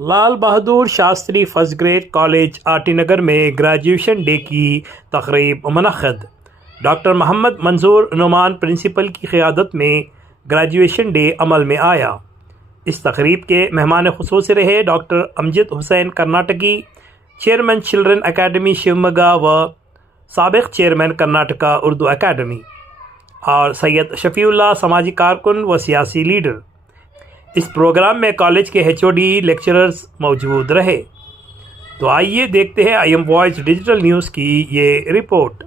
लाल Bahadur Shastri first grade college आटीनगर में graduation day की तकरीब मुनक़्क़द। डॉक्टर मोहम्मद मंजूर नुमान प्रिंसिपल की क़ियादत में ग्रेजुएशन डे अमल में आया। इस तकरीब के मेहमान ख़ुसूसी रहे doctor Amjad Hussain Karnataki, chairman children academy Shivamogga व साबिक़ चेयरमैन कर्नाटका उर्दू अकेडमी, और सैयद शफ़ीउल्लाह समाजी कारकुन व सियासी लीडर। इस प्रोग्राम में कॉलेज के HOD लेक्चरर्स मौजूद रहे। तो आइए देखते हैं IM वॉइस डिजिटल न्यूज़ की ये report.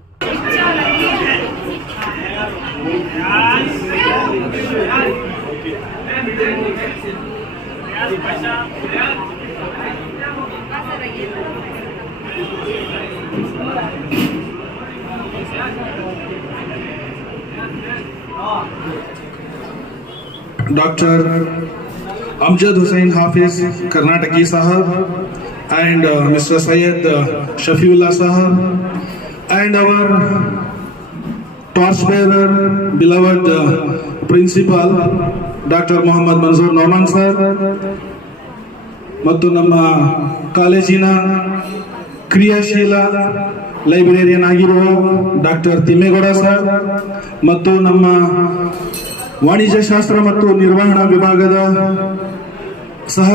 Dr. Amjad Hussain Hafiz Karnataki Sahab and Mr. Syed Shafiullah Sahab and our torchbearer, beloved Principal Dr. Mohammad Manzoor Nauman Sir ಮತ್ತು ನಮ್ಮ ಕಾಲೇಜಿನ ಕ್ರಿಯಾಶೀಲ ಲೈಬ್ರರಿಯನ್ ಆಗಿರುವ ಡಾಕ್ಟರ್ ತಿಮ್ಮೇಗೌಡ ಸರ್ ಮತ್ತು ನಮ್ಮ ವಾಣಿಜ್ಯಶಾಸ್ತ್ರ ಮತ್ತು ನಿರ್ವಹಣಾ ವಿಭಾಗದ ಸಹ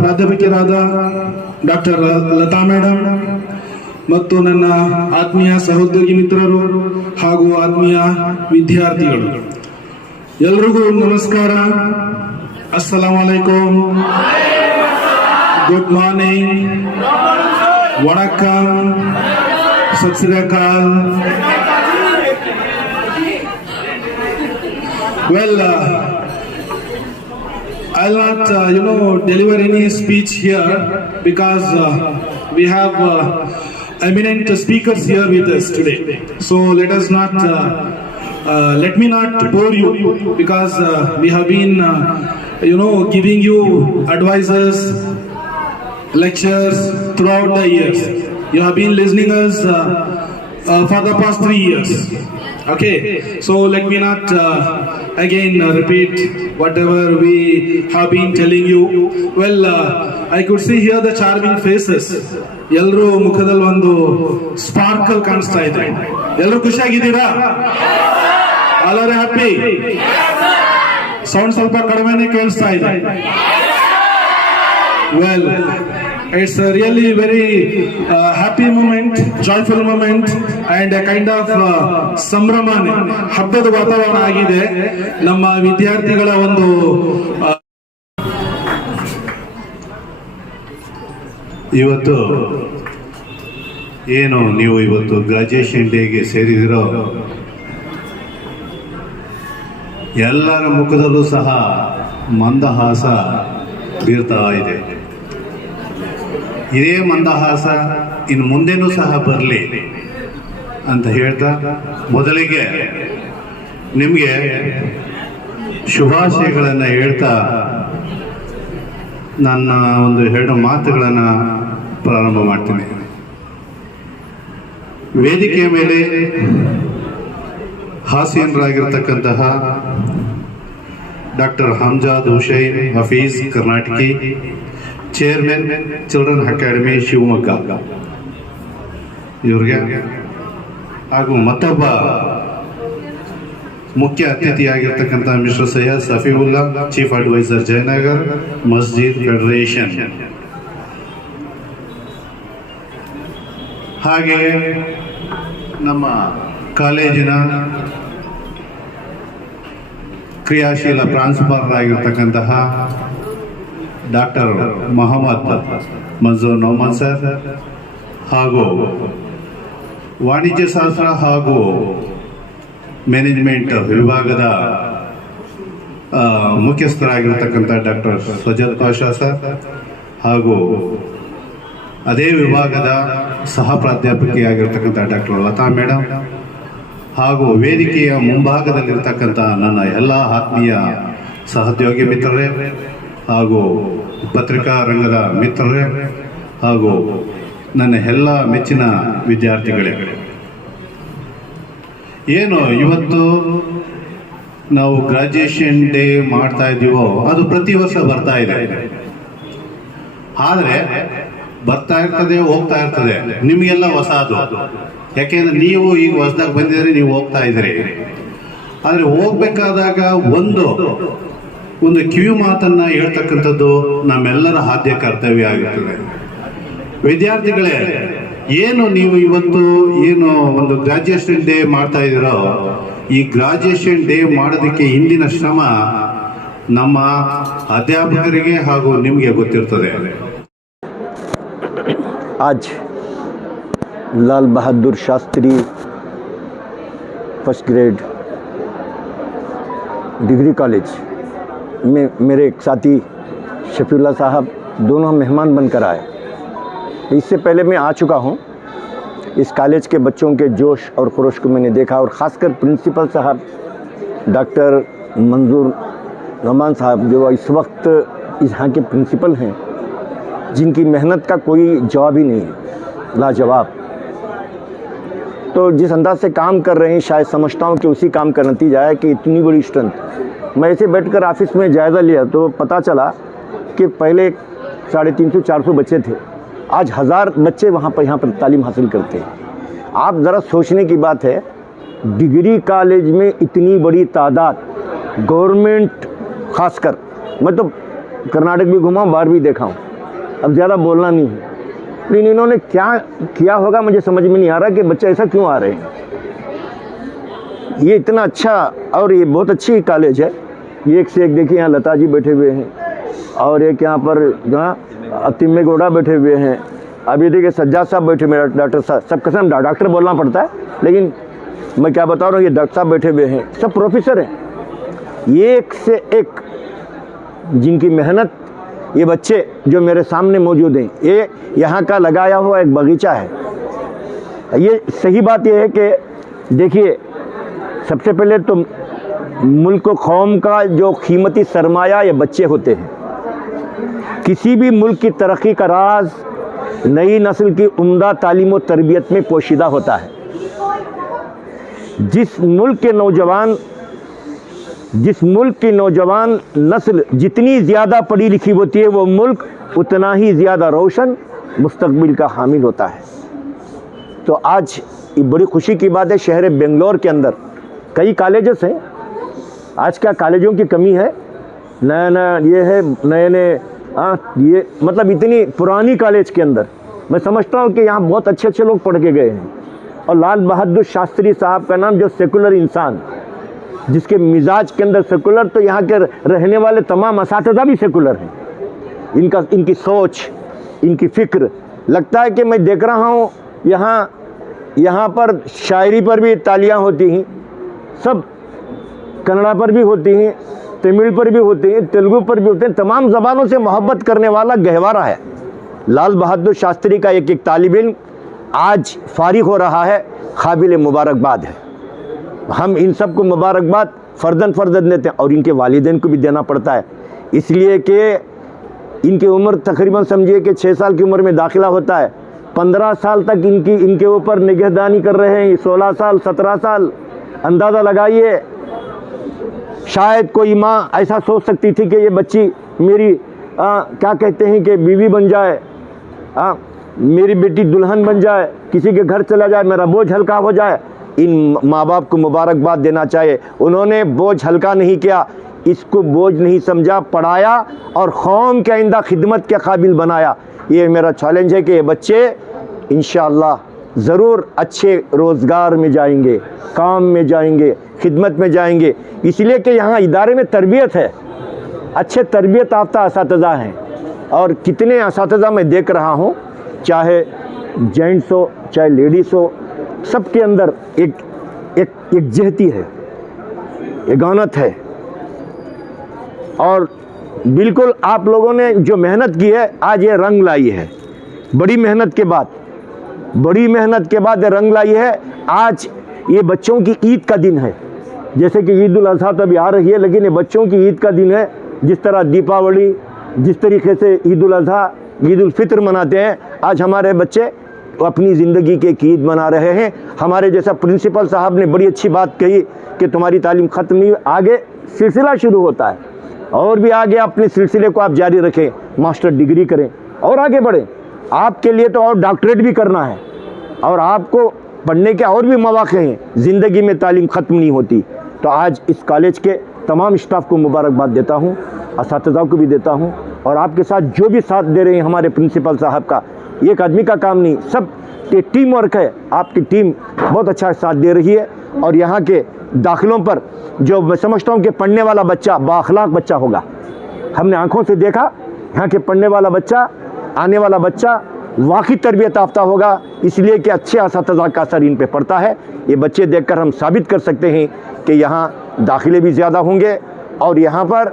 ಪ್ರಾಧ್ಯಾಪಕರಾದ ಡಾಕ್ಟರ್ ಲತಾ ಮೇಡಮ್ ಮತ್ತು ನನ್ನ ಆತ್ಮೀಯ ಸಹೋದ್ಯೋಗಿ ಮಿತ್ರರು ಹಾಗೂ ಆತ್ಮೀಯ ವಿದ್ಯಾರ್ಥಿಗಳು, ಎಲ್ರಿಗೂ ನಮಸ್ಕಾರ. ಅಸ್ಸಲಾಮು ಅಲೈಕುಂ, ಗುಡ್ ಮಾರ್ನಿಂಗ್, ವಣಕ್ಕಂ, ಸತ್ Shri Akal. Well, I'll not, deliver any speech here because we have eminent speakers here with us today. So let us not, let me not bore you because we have been, giving you advices, lectures throughout the years. You have been listening us for the past 3 years. Okay, so let me not again repeat whatever we have been telling you. Well, I could see here the charming faces. ಎಲ್ಲರೂ ಮುಖದಲ್ಲಿ ಒಂದು sparkle ಕಾಣಿಸ್ತಾ ಇದೆ. ಎಲ್ಲರೂ ಖುಷಿಯಾಗಿದ್ದೀರಾ? All are happy? Sound ಸ್ವಲ್ಪ ಕಡಿಮೆನೇ ಕೇಳಿಸ್ತಾ ಇದೆ. Well, it's a really very happy moment, joyful moment and a kind of ಸಂಭ್ರಮನೆ, ಹಬ್ಬದ ವಾತಾವರಣ ಆಗಿದೆ. ನಮ್ಮ ವಿದ್ಯಾರ್ಥಿಗಳ ಒಂದು ಇವತ್ತು ಏನು ನೀವು ಇವತ್ತು ಗ್ರಾಜ್ಯುಯೇಷನ್ ಡೇಗೆ ಸೇರಿದಿರೋ ಎಲ್ಲರ ಮುಖದಲ್ಲೂ ಸಹ ಮಂದಹಾಸ ಬೀರ್ತಾ ಇದೆ. ಇದೇ ಮಂದಹಾಸ ಇನ್ನು ಮುಂದೆನೂ ಸಹ ಬರಲಿ ಅಂತ ಹೇಳ್ತಾ, ಮೊದಲಿಗೆ ನಿಮಗೆ ಶುಭಾಶಯಗಳನ್ನು ಹೇಳ್ತಾ ನನ್ನ ಒಂದು 2 ಮಾತುಗಳನ್ನು ಪ್ರಾರಂಭ ಮಾಡ್ತೀನಿ. ವೇದಿಕೆಯ ಮೇಲೆ ಹಾಸ್ಯನರಾಗಿರ್ತಕ್ಕಂತಹ doctor Amjad Hussain Hafeez Karnataki, chairman children academy Shivamogga, ಇವ್ರಿಗೆ ಹಾಗೂ ಮತ್ತೊಬ್ಬ ಮುಖ್ಯ ಅತಿಥಿಯಾಗಿರ್ತಕ್ಕಂಥ mister Syed Safiulla, chief adviser Jayanagar Masjid federation, ಹಾಗೆ ನಮ್ಮ ಕಾಲೇಜಿನ ಕ್ರಿಯಾಶೀಲ ಪ್ರಾಂಶುಪಾಲರಾಗಿರ್ತಕ್ಕಂತಹ ಡಾಕ್ಟರ್ ಮೊಹಮ್ಮದ್ ಮಂಜೂರ್ ನೌಮನ್ ಸರ್, ಹಾಗೂ ವಾಣಿಜ್ಯಶಾಸ್ತ್ರ ಹಾಗೂ ಮ್ಯಾನೇಜ್ಮೆಂಟ್ ವಿಭಾಗದ ಮುಖ್ಯಸ್ಥರಾಗಿರ್ತಕ್ಕಂಥ ಡಾಕ್ಟರ್ ಸಜದ್ ಪಾಷಾ ಸರ್, ಹಾಗೂ ಅದೇ ವಿಭಾಗದ ಸಹ ಪ್ರಾಧ್ಯಾಪಕಿಯಾಗಿರ್ತಕ್ಕಂಥ ಡಾಕ್ಟರ್ ಲತಾ ಮೇಡಮ್, ಹಾಗೂ ವೇದಿಕೆಯ ಮುಂಭಾಗದಲ್ಲಿರ್ತಕ್ಕಂಥ ನನ್ನ ಎಲ್ಲ ಆತ್ಮೀಯ ಸಹೋದ್ಯೋಗಿ ಮಿತ್ರರೇ ಹಾಗೂ ಪತ್ರಿಕಾ ರಂಗದ ಮಿತ್ರರೇ ಹಾಗೂ ನನ್ನ ಎಲ್ಲ ಮೆಚ್ಚಿನ ವಿದ್ಯಾರ್ಥಿಗಳೇ, ಏನು ಇವತ್ತು ನಾವು ಗ್ರಾಜ್ಯುಯೇಷನ್ ಡೇ ಮಾಡ್ತಾ ಇದ್ದೀವೋ ಅದು ಪ್ರತಿ ವರ್ಷ ಬರ್ತಾ ಇದೆ. ಆದರೆ ಬರ್ತಾ ಇರ್ತದೆ ಹೋಗ್ತಾ ಇರ್ತದೆ, ನಿಮಗೆಲ್ಲ ಹೊಸ ಅದು. ಯಾಕೆಂದ್ರೆ ನೀವು ಈಗ ಹೊಸದಾಗಿ ಬಂದಿದ್ರೆ ನೀವು ಹೋಗ್ತಾ ಇದ್ರಿ. ಆದರೆ ಹೋಗ್ಬೇಕಾದಾಗ ಒಂದು ಕಿವಿ ಮಾತನ್ನ ಹೇಳ್ತಕ್ಕಂಥದ್ದು ನಮ್ಮೆಲ್ಲರ ಆದ್ಯ ಕರ್ತವ್ಯ ಆಗಿರ್ತದೆ. ವಿದ್ಯಾರ್ಥಿಗಳೇ, ಏನು ನೀವು ಇವತ್ತು ಒಂದು ಗ್ರಾಜ್ಯುಯೇಷನ್ ಡೇ ಮಾಡ್ತಾ ಇದ್ದೀರೋ, ಈ ಗ್ರಾಜ್ಯುಯೇಷನ್ ಡೇ ಮಾಡೋದಕ್ಕೆ ಹಿಂದಿನ ಶ್ರಮ ನಮ್ಮ ಅಧ್ಯಾಪಕರಿಗೆ ಹಾಗೂ ನಿಮಗೆ ಗೊತ್ತಿರ್ತದೆ. आज Lal Bahadur Shastri first grade degree college में मेरे एक साथी शफीउल्लाह साहब दोनों मेहमान बनकर आए। इससे पहले मैं आ चुका हूँ। इस कॉलेज के बच्चों के जोश और खरोश को मैंने देखा, और ख़ासकर प्रिंसिपल साहब डॉक्टर मंजूर नोमान साहब जो इस वक्त यहाँ के प्रिंसिपल हैं, जिनकी मेहनत का कोई जवाब ही नहीं है, लाजवाब। तो जिस अंदाज से काम कर रहे हैं, शायद समझता हूँ कि उसी काम का नतीजा है कि इतनी बड़ी स्ट्रेंथ। मैं ऐसे बैठकर ऑफिस में जायज़ा लिया तो पता चला कि पहले 350-400 बच्चे थे, आज 1000 बच्चे यहाँ पर तालीम हासिल करते हैं। आप ज़रा सोचने की बात है, डिग्री कॉलेज में इतनी बड़ी तादाद, गवर्नमेंट खासकर, मैं तो कर्नाटक भी घुमा हूँ, बाहर भी देखा हूँ, अब ज़्यादा बोलना नहीं है, लेकिन इन्होंने क्या किया होगा मुझे समझ में नहीं आ रहा कि बच्चे ऐसा क्यों आ रहे हैं। ये इतना अच्छा, और ये बहुत अच्छी कॉलेज है। ये एक से एक देखिए, यहाँ लता जी बैठे हुए हैं, और एक यहाँ पर जहाँ तिम्मे गौड़ा बैठे हुए हैं, अभी देखिए सज्जाद साहब बैठे, मेरा डॉक्टर साहब, सब कसम डॉक्टर बोलना पड़ता है, लेकिन मैं क्या बता रहा हूँ, ये डॉक्टर साहब बैठे हुए हैं, सब प्रोफेसर हैं। एक से एक जिनकी मेहनत, ये बच्चे जो मेरे सामने मौजूद हैं, ये यहाँ का लगाया हुआ एक बगीचा है। ये सही बात ये है कि देखिए, सबसे पहले तो मुल्क कौम का जो कीमती सरमाया ये बच्चे होते हैं। किसी भी मुल्क की तरक्की का राज नई नस्ल की उम्दा तालीम और तरबियत में पोशीदा होता है। जिस मुल्क की नौजवान नस्ल जितनी ज़्यादा पढ़ी लिखी होती है, वो मुल्क उतना ही ज़्यादा रोशन मुस्तकबिल का हामिल होता है। तो आज ये बड़ी खुशी की बात है, शहर बेंगलोर के अंदर कई कॉलेजेस हैं। आज क्या कॉलेजों की कमी है, नया ये है, नए ये मतलब इतनी पुरानी कॉलेज के अंदर मैं समझता हूँ कि यहाँ बहुत अच्छे लोग पढ़ के गए हैं। और लाल बहादुर शास्त्री साहब का नाम, जो सेकुलर इंसान, जिसके मिजाज के अंदर सेकुलर, तो यहाँ के रहने वाले तमाम असातिज़ा भी सेकुलर हैं। इनकी सोच, इनकी फ़िक्र, लगता है कि मैं देख रहा हूँ यहाँ पर शायरी पर भी तालियाँ होती हैं, सब कन्नड़ा पर भी होती हैं, तमिल पर भी होती हैं, तेलुगु पर भी होते हैं, तमाम ज़बानों से मोहब्बत करने वाला गहवारा है। लाल बहादुर शास्त्री का एक तालिब इल्म आज फारिग हो रहा है, काबिल मुबारकबाद है। हम इन सब को मुबारकबाद फ़र्दन देते हैं, और इनके वालिदैन को भी देना पड़ता है, इसलिए कि इनकी उम्र तकरीबन समझिए कि 6 साल की उम्र में दाखिला होता है, 15 साल तक इनके ऊपर निगहदानी कर रहे हैं, 16 साल 17 साल, अंदाज़ा लगाइए। शायद कोई माँ ऐसा सोच सकती थी कि ये बच्ची मेरी क्या कहते हैं कि बीवी बन जाए, मेरी बेटी दुल्हन बन जाए, किसी के घर चला जाए, मेरा बोझ हल्का हो जाए। इन माँ बाप को मुबारकबाद देना चाहिए, उन्होंने बोझ हल्का नहीं किया, इसको बोझ नहीं समझा, पढ़ाया और कौम के आइंदा खिदमत के काबिल बनाया। ये मेरा चैलेंज है कि ये बच्चे इंशाअल्लाह ज़रूर अच्छे रोज़गार में जाएंगे, काम में जाएंगे, खिदमत में जाएंगे, इसलिए कि यहाँ इदारे में तरबियत है, अच्छे तरबियत याफ्ता असातिज़ा हैं। और कितने असातिज़ा मैं देख रहा हूँ, चाहे जेंट्स हो चाहे लेडीज़ हो, सबके अंदर एक जहती है, एगानत है। और बिल्कुल आप लोगों ने जो मेहनत की है, आज ये रंग लाई है। बड़ी मेहनत के बाद ये रंग लाई है। आज ये बच्चों की ईद का दिन है, जैसे कि ईद उल अज़हा तो अभी आ रही है, लेकिन ये बच्चों की ईद का दिन है। जिस तरह दीपावली, जिस तरीके से ईद उल अज़हा, ईद उल फित्र मनाते हैं, आज हमारे बच्चे अपनी ज़िंदगी के ईद मना रहे हैं। हमारे जैसा प्रिंसिपल साहब ने बड़ी अच्छी बात कही कि तुम्हारी तालीम ख़त्म नहीं, आगे सिलसिला शुरू होता है, और भी आगे अपने सिलसिले को आप जारी रखें, मास्टर डिग्री करें। और आगे बढ़ें। आपके लिए तो और डॉक्टरेट भी करना है और आपको पढ़ने के और भी मौके हैं, ज़िंदगी में तालीम ख़त्म नहीं होती। तो आज इस कॉलेज के तमाम स्टाफ को मुबारकबाद देता हूँ, असातिज़ा को भी देता हूँ, और आपके साथ जो भी साथ दे रहे हैं हमारे प्रिंसिपल साहब का, एक आदमी का काम नहीं, सब के टीम वर्क है। आपकी टीम बहुत अच्छा साथ दे रही है। और यहाँ के दाखिलों पर जो मैं समझता हूँ कि पढ़ने वाला बच्चा बाअखलाक बच्चा होगा, हमने आंखों से देखा, यहाँ के पढ़ने वाला बच्चा, आने वाला बच्चा वाकई तरबियत याफ्ता होगा, इसलिए कि अच्छे असातिज़ा का असर इन पे पड़ता है। ये बच्चे देखकर हम साबित कर सकते हैं कि यहाँ दाखिले भी ज़्यादा होंगे और यहाँ पर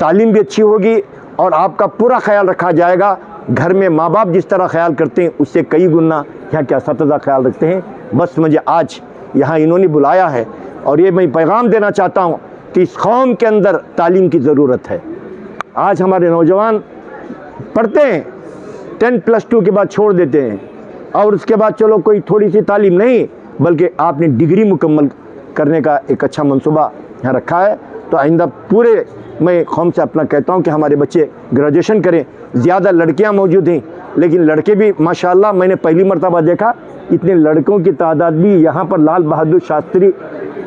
तालीम भी अच्छी होगी और आपका पूरा ख्याल रखा जाएगा। घर में माँ बाप जिस तरह ख्याल करते हैं उससे कई गुना यहाँ के असातिज़ा ख्याल रखते हैं। बस मुझे आज यहाँ इन्होंने बुलाया है और ये मैं पैगाम देना चाहता हूँ कि इस कौम के अंदर तालीम की ज़रूरत है। आज हमारे नौजवान पढ़ते हैं, 10+2 के बाद छोड़ देते हैं और उसके बाद चलो कोई थोड़ी सी तालीम नहीं, बल्कि आपने डिग्री मुकम्मल करने का एक अच्छा मंसूबा यहाँ रखा है। तो आइंदा पूरे मैं कौम से अपना कहता हूँ कि हमारे बच्चे ग्रेजुएशन करें। ज़्यादा लड़कियाँ मौजूद हैं, लेकिन लड़के भी माशाल्लाह मैंने पहली मर्तबा देखा, इतने लड़कों की तादाद भी यहाँ पर लाल बहादुर शास्त्री,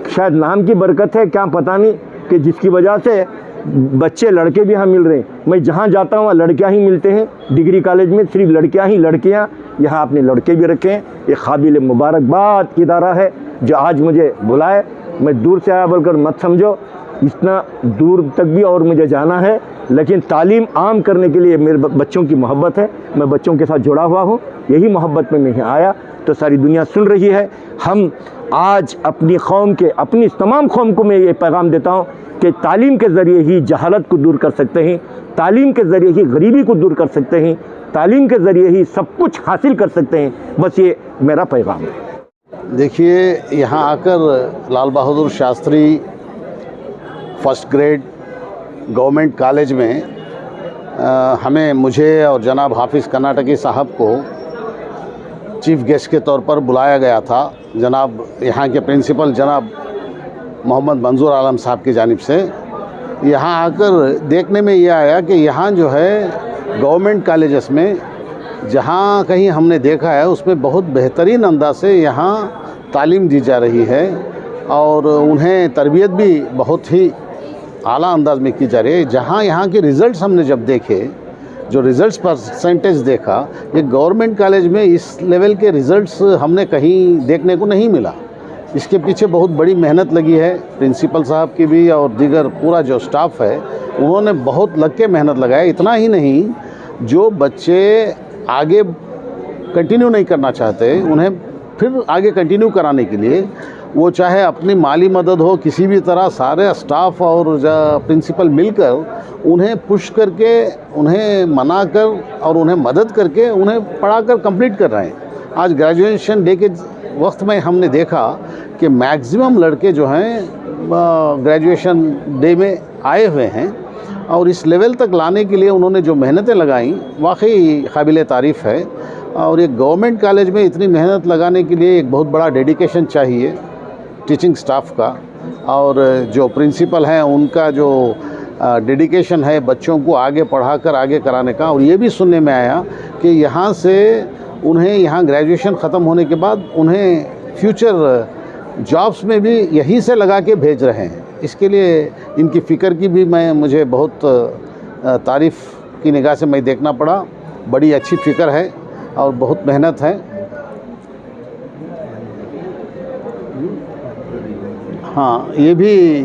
शायद नाम की बरकत है क्या पता नहीं, कि जिसकी वजह से बच्चे लड़के भी यहाँ मिल रहे हैं। मैं जहाँ जाता हूँ वहाँ लड़कियाँ ही मिलते हैं। डिग्री कॉलेज में सिर्फ लड़कियाँ ही लड़कियाँ, यहाँ अपने लड़के भी रखे हैं। ये काबिल मुबारकबाद इदारा है जो आज मुझे बुलाए। मैं दूर से आया बोलकर मत समझो, इतना दूर तक भी और मुझे जाना है, लेकिन तालीम आम करने के लिए मेरे बच्चों की मोहब्बत है। मैं बच्चों के साथ जुड़ा हुआ हूँ, यही मोहब्बत में मैं यहाँ आया। तो सारी दुनिया सुन रही है। हम आज अपनी कौम के, अपनी तमाम कौम को मैं ये पैगाम देता हूँ कि तालीम के ज़रिए ही जहालत को दूर कर सकते हैं, तालीम के ज़रिए ही गरीबी को दूर कर सकते हैं, तालीम के ज़रिए ही सब कुछ हासिल कर सकते हैं। बस ये मेरा पैगाम है। देखिए, यहाँ आकर Lal Bahadur Shastri first grade government college में मुझे और जनाब हाफिज़ कर्नाटकी साहब को चीफ गेस्ट के तौर पर बुलाया गया था। जनाब यहाँ के प्रिंसिपल जनाब मोहम्मद मंजूर आलम साहब की जानिब से यहाँ आकर देखने में ये आया कि यहाँ जो है गवर्नमेंट कॉलेजेस में जहाँ कहीं हमने देखा है उसमें बहुत बेहतरीन अंदाज से यहाँ तालीम दी जा रही है और उन्हें तरबियत भी बहुत ही आला अंदाज में की जा रही है। जहाँ यहाँ के रिज़ल्ट्स हमने जब देखे, जो रिज़ल्ट्स परसेंटेज देखा, ये गवर्नमेंट कॉलेज में इस लेवल के रिज़ल्ट्स हमने कहीं देखने को नहीं मिला। इसके पीछे बहुत बड़ी मेहनत लगी है, प्रिंसिपल साहब की भी और दीगर पूरा जो स्टाफ है उन्होंने बहुत लग के मेहनत लगाया। इतना ही नहीं, जो बच्चे आगे कंटिन्यू नहीं करना चाहते उन्हें फिर आगे कंटिन्यू कराने के लिए वो चाहे अपनी माली मदद हो, किसी भी तरह सारे स्टाफ और प्रिंसिपल मिलकर उन्हें पुश करके, उन्हें मना कर और उन्हें मदद करके उन्हें पढ़ाकर कंप्लीट कर रहे हैं। आज ग्रेजुएशन डे के वक्त में हमने देखा कि मैक्सिमम लड़के जो हैं ग्रेजुएशन डे में आए हुए हैं और इस लेवल तक लाने के लिए उन्होंने जो मेहनतें लगाई वाकई काबिल तारीफ़ है। और एक गवर्नमेंट कॉलेज में इतनी मेहनत लगाने के लिए एक बहुत बड़ा डेडिकेशन चाहिए टीचिंग स्टाफ का, और जो प्रिंसिपल हैं उनका जो डेडिकेशन है बच्चों को आगे पढ़ाकर आगे कराने का। और ये भी सुनने में आया कि यहाँ से उन्हें, यहाँ ग्रेजुएशन ख़त्म होने के बाद उन्हें फ्यूचर जॉब्स में भी यहीं से लगा के भेज रहे हैं। इसके लिए इनकी फ़िक्र की भी मुझे बहुत तारीफ़ की निगाह से मैं देखना पड़ा। बड़ी अच्छी फ़िक्र है और बहुत मेहनत है। हाँ, ये भी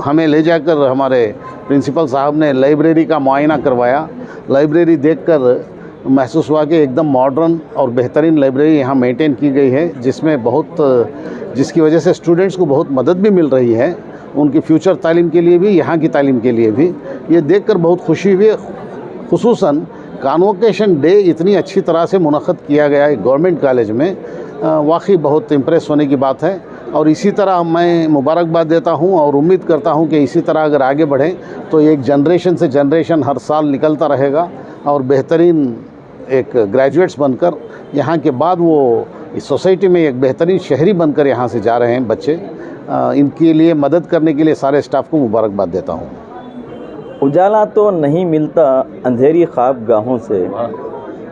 हमें ले जाकर हमारे प्रिंसिपल साहब ने लाइब्रेरी का मुआयना करवाया। लाइब्रेरी देखकर महसूस हुआ कि एकदम मॉडर्न और बेहतरीन लाइब्रेरी यहाँ मेंटेन की गई है, जिसकी वजह से स्टूडेंट्स को बहुत मदद भी मिल रही है, उनकी फ्यूचर तालीम के लिए भी, यहाँ की तालीम के लिए भी। ये देखकर बहुत खुशी हुई। खुसूसन कॉन्वोकेशन डे इतनी अच्छी तरह से मुनक़्क़द किया गया है गवर्नमेंट कॉलेज में, वाकई बहुत इम्प्रेस होने की बात है। और इसी तरह मैं मुबारकबाद देता हूँ और उम्मीद करता हूँ कि इसी तरह अगर आगे बढ़ें तो एक जनरेशन से जनरेशन हर साल निकलता रहेगा और बेहतरीन एक ग्रेजुएट्स बनकर यहाँ के बाद वो इस सोसाइटी में एक बेहतरीन शहरी बनकर यहाँ से जा रहे हैं बच्चे। इनके लिए मदद करने के लिए सारे स्टाफ को मुबारकबाद देता हूँ। उजाला तो नहीं मिलता अंधेरी ख्वाबगाहों से,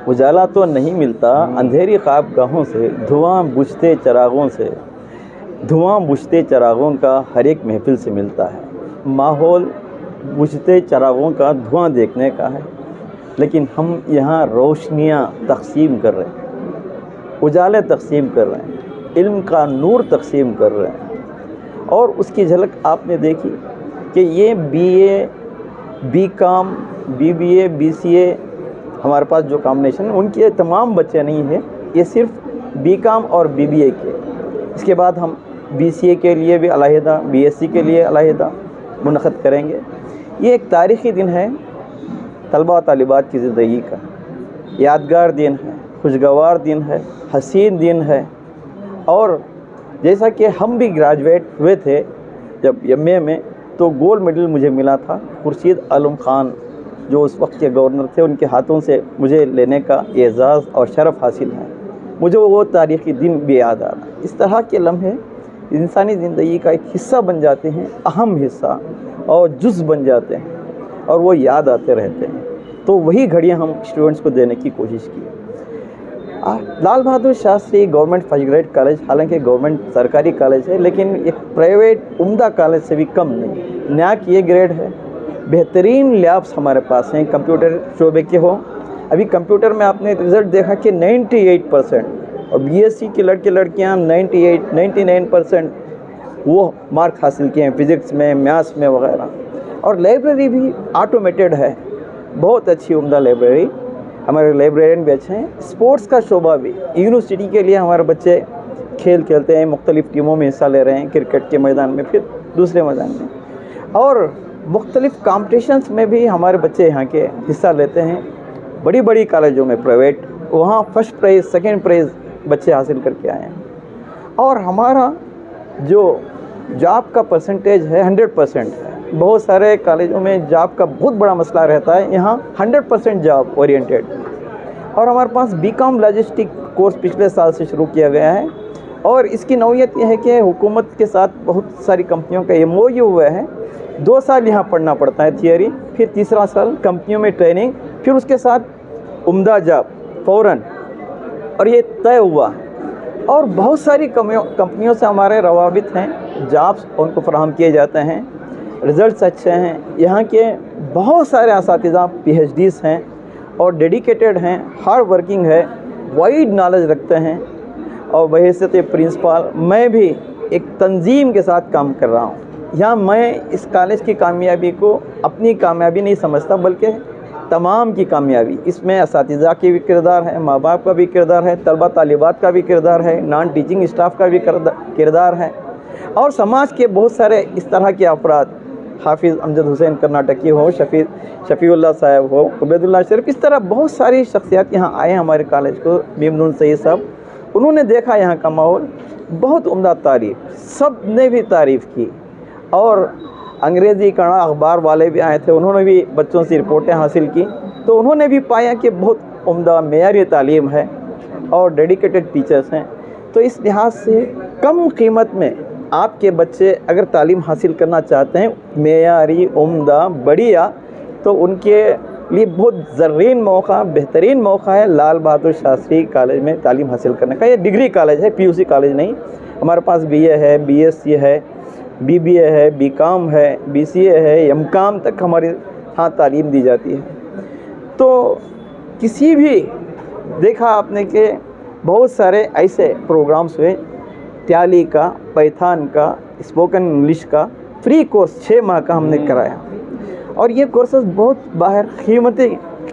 उजाला तो नहीं मिलता अंधेरी ख्वाबगाहों से, धुआं बुझते चरागों से, धुआं बुझते चरागों का हर एक महफिल से मिलता है। माहौल बुझते चरागों का धुआं देखने का है, लेकिन हम यहाँ रोशनियाँ तक़सीम कर रहे हैं, उजाले तक़सीम कर रहे हैं, इल्म का नूर तक़सीम कर रहे हैं। और उसकी झलक आपने देखी कि ये BA, BCom, BBA, BCA हमारे पास जो कॉम्बिनेशन उनके तमाम बच्चे नहीं हैं, ये सिर्फ BCom और BBA के। इसके बाद हम BCA के लिए भी अलहदा, BSc के लिए अलहदा मुनक़द करेंगे। ये एक तारीख़ी दिन है तलबा तालिबात की ज़िंदगी का, यादगार दिन है, खुशगवार दिन है, हसीन दिन है। और जैसा कि हम भी ग्रेजुएट हुए थे जब MA में, तो गोल्ड मेडल मुझे मिला था खुर्शीद आलम ख़ान जो उस वक्त के गवर्नर थे, उनके हाथों से मुझे लेने का एज़ाज़ और शरफ़ हासिल है। मुझे वो तारीख़ी दिन भी याद आ रहा। इस तरह के लम्हे इंसानी ज़िंदगी का एक हिस्सा बन जाते हैं, अहम हिस्सा और जुज़ बन जाते हैं, और वो याद आते रहते हैं। तो वही घड़ियाँ हम स्टूडेंट्स को देने की कोशिश की। Lal Bahadur Shastri government first grade college हालांकि गवर्नमेंट सरकारी कॉलेज है, लेकिन एक प्राइवेट उम्दा कॉलेज से भी कम नहीं। न्याक ये ग्रेड है, बेहतरीन लैब्स हमारे पास हैं, कंप्यूटर शोबे के हो। अभी कंप्यूटर में आपने रिज़ल्ट देखा कि 98% और BSc के लड़के लड़कियां 98, 99% वो मार्क हासिल किए हैं फिज़िक्स में, मैथ्स में वगैरह। और लाइब्रेरी भी ऑटोमेटेड है, बहुत अच्छी उम्दा लाइब्रेरी, हमारे लाइब्रेरियन भी अच्छे हैं। स्पोर्ट्स का शोबा भी, यूनिवर्सिटी के लिए हमारे बच्चे खेल खेलते हैं, मुख्तलिफ़ टीमों में हिस्सा ले रहे हैं, क्रिकेट के मैदान में, फिर दूसरे मैदान में, और मुख्तलिफ़ कॉम्पिटिशन्स में भी हमारे बच्चे यहाँ के हिस्सा लेते हैं। बड़ी बड़ी कॉलेजों में प्राइवेट, वहाँ फर्स्ट प्राइज़, सेकेंड प्राइज़ बच्चे हासिल करके आए हैं। और हमारा जो जॉब का परसेंटेज है 100% है। बहुत सारे कॉलेजों में जॉब का बहुत बड़ा मसला रहता है, यहाँ 100% जॉब ओरिएंटेड। और हमारे पास BCom लॉजिस्टिक कोर्स पिछले साल से शुरू किया गया है, और इसकी नौयत यह है कि हुकूमत के साथ बहुत सारी कंपनियों का MOU हुआ है। 2 साल यहाँ पढ़ना पड़ता है थियरी, फिर तीसरा साल कंपनियों में ट्रेनिंग, फिर उसके साथ उम्दा जॉब फ़ौरन, और ये तय हुआ। और बहुत सारी कंपनियों से हमारे रवाबित हैं, जॉब्स उनको फराहम किए जाते हैं, रिज़ल्ट्स अच्छे हैं। यहाँ के बहुत सारे असातिज़ा PhDs हैं और डेडिकेटेड हैं, हार्ड वर्किंग है, वाइड नॉलेज रखते हैं। और बहैसियत प्रिंसिपल मैं भी एक तंजीम के साथ काम कर रहा हूँ। यहाँ मैं इस कॉलेज की कामयाबी को अपनी कामयाबी नहीं समझता, बल्कि तमाम की कामयाबी। इसमें असातिज़ा की भी किरदार है, माँ बाप का भी किरदार है, तलबा तालिबात का भी किरदार है, नॉन टीचिंग स्टाफ का भी किरदार है, और समाज के बहुत सारे इस तरह के अफराद, हाफिज़ अमजद हुसैन कर्नाटकी हो, शफ़ीउल्लाह साहब हो, उबैदुल्लाह शरीफ, इस तरह बहुत सारी शख्सियत यहाँ आए हमारे कॉलेज को। मेमनून सईद साहब, उन्होंने देखा यहाँ का माहौल, बहुत उम्दा तारीफ़, सब ने भी तारीफ़ की। और अंग्रेज़ी कन्नड़ अखबार वाले भी आए थे, उन्होंने भी बच्चों से रिपोर्टें हासिल की, तो उन्होंने भी पाया कि बहुत उम्दा मेयारी तालीम है और डेडिकेटेड टीचर्स हैं। तो इस लिहाज से कम कीमत में आपके बच्चे अगर तालीम हासिल करना चाहते हैं, मेयारी, उम्दा, बढ़िया, तो उनके लिए बहुत ज़रीन मौका, बेहतरीन मौका है लाल बहादुर शास्त्री कॉलेज में तालीम हासिल करने का। ये डिग्री कॉलेज है, PUC कॉलेज नहीं। हमारे पास BA है, BSc है, BBA है, BCom है, BCA है, MCom तक हमारे यहाँ तालीम दी जाती है। तो किसी भी देखा आपने कि बहुत सारे ऐसे प्रोग्राम्स हुए, टैली का, पाइथन का, स्पोकन इंग्लिश का फ्री कोर्स 6 माह का हमने कराया। और ये कोर्सेज बहुत बाहर कीमती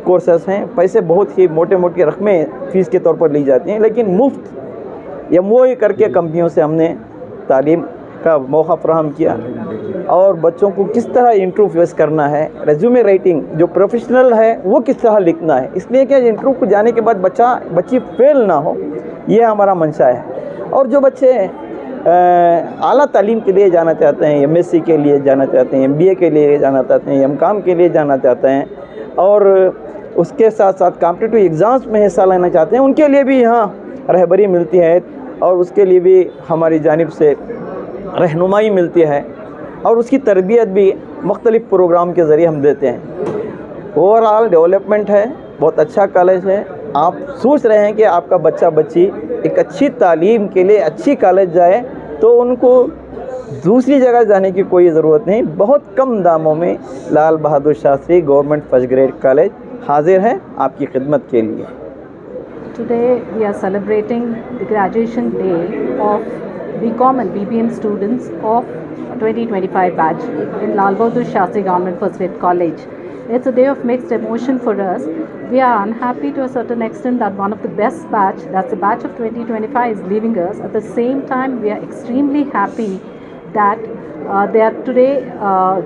कोर्सेज हैं, पैसे बहुत ही मोटे मोटे रकमें फ़ीस के तौर पर ली जाती हैं, लेकिन मुफ्त MOU करके कंपनियों से हमने तालीम का मौका फराहम किया। और बच्चों को किस तरह इंटरव्यू फेस करना है, रेज्यूमे राइटिंग जो प्रोफेशनल है वो किस तरह लिखना है, इसलिए कि इंटरव्यू को जाने के बाद बच्ची फेल ना हो, ये हमारा मंशा है। और जो बच्चे आला तालीम के लिए जाना चाहते हैं, MSc के लिए जाना चाहते हैं, MBA के लिए जाना चाहते हैं, MCom के लिए जाना चाहते हैं, और उसके साथ साथ कॉम्पिटिटिव एग्ज़ाम्स में हिस्सा लेना चाहते हैं, उनके लिए भी यहाँ रहबरी मिलती है, और उसके लिए भी हमारी जानिब से रहनुमाई मिलती है, और उसकी तरबियत भी मुख्तलिफ़ प्रोग्राम के ज़रिए हम देते हैं। ओवरऑल डेवलपमेंट है, बहुत अच्छा कॉलेज है। आप सोच रहे हैं कि आपका बच्चा बच्ची एक अच्छी तालीम के लिए अच्छी कॉलेज जाए तो उनको दूसरी जगह जाने की कोई ज़रूरत नहीं। बहुत कम दामों में Lal Bahadur Shastri government first grade college हाजिर है आपकी खिदमत के लिए। Today we are celebrating the graduation day of BCom and BBM students of 2025 batch in Lal Bahadur Shastri Government First Grade College. It's a day of mixed emotion for us. We are unhappy to a certain extent that one of the best batch, that's the batch of 2025, is leaving us. At the same time, we are extremely happy that they are today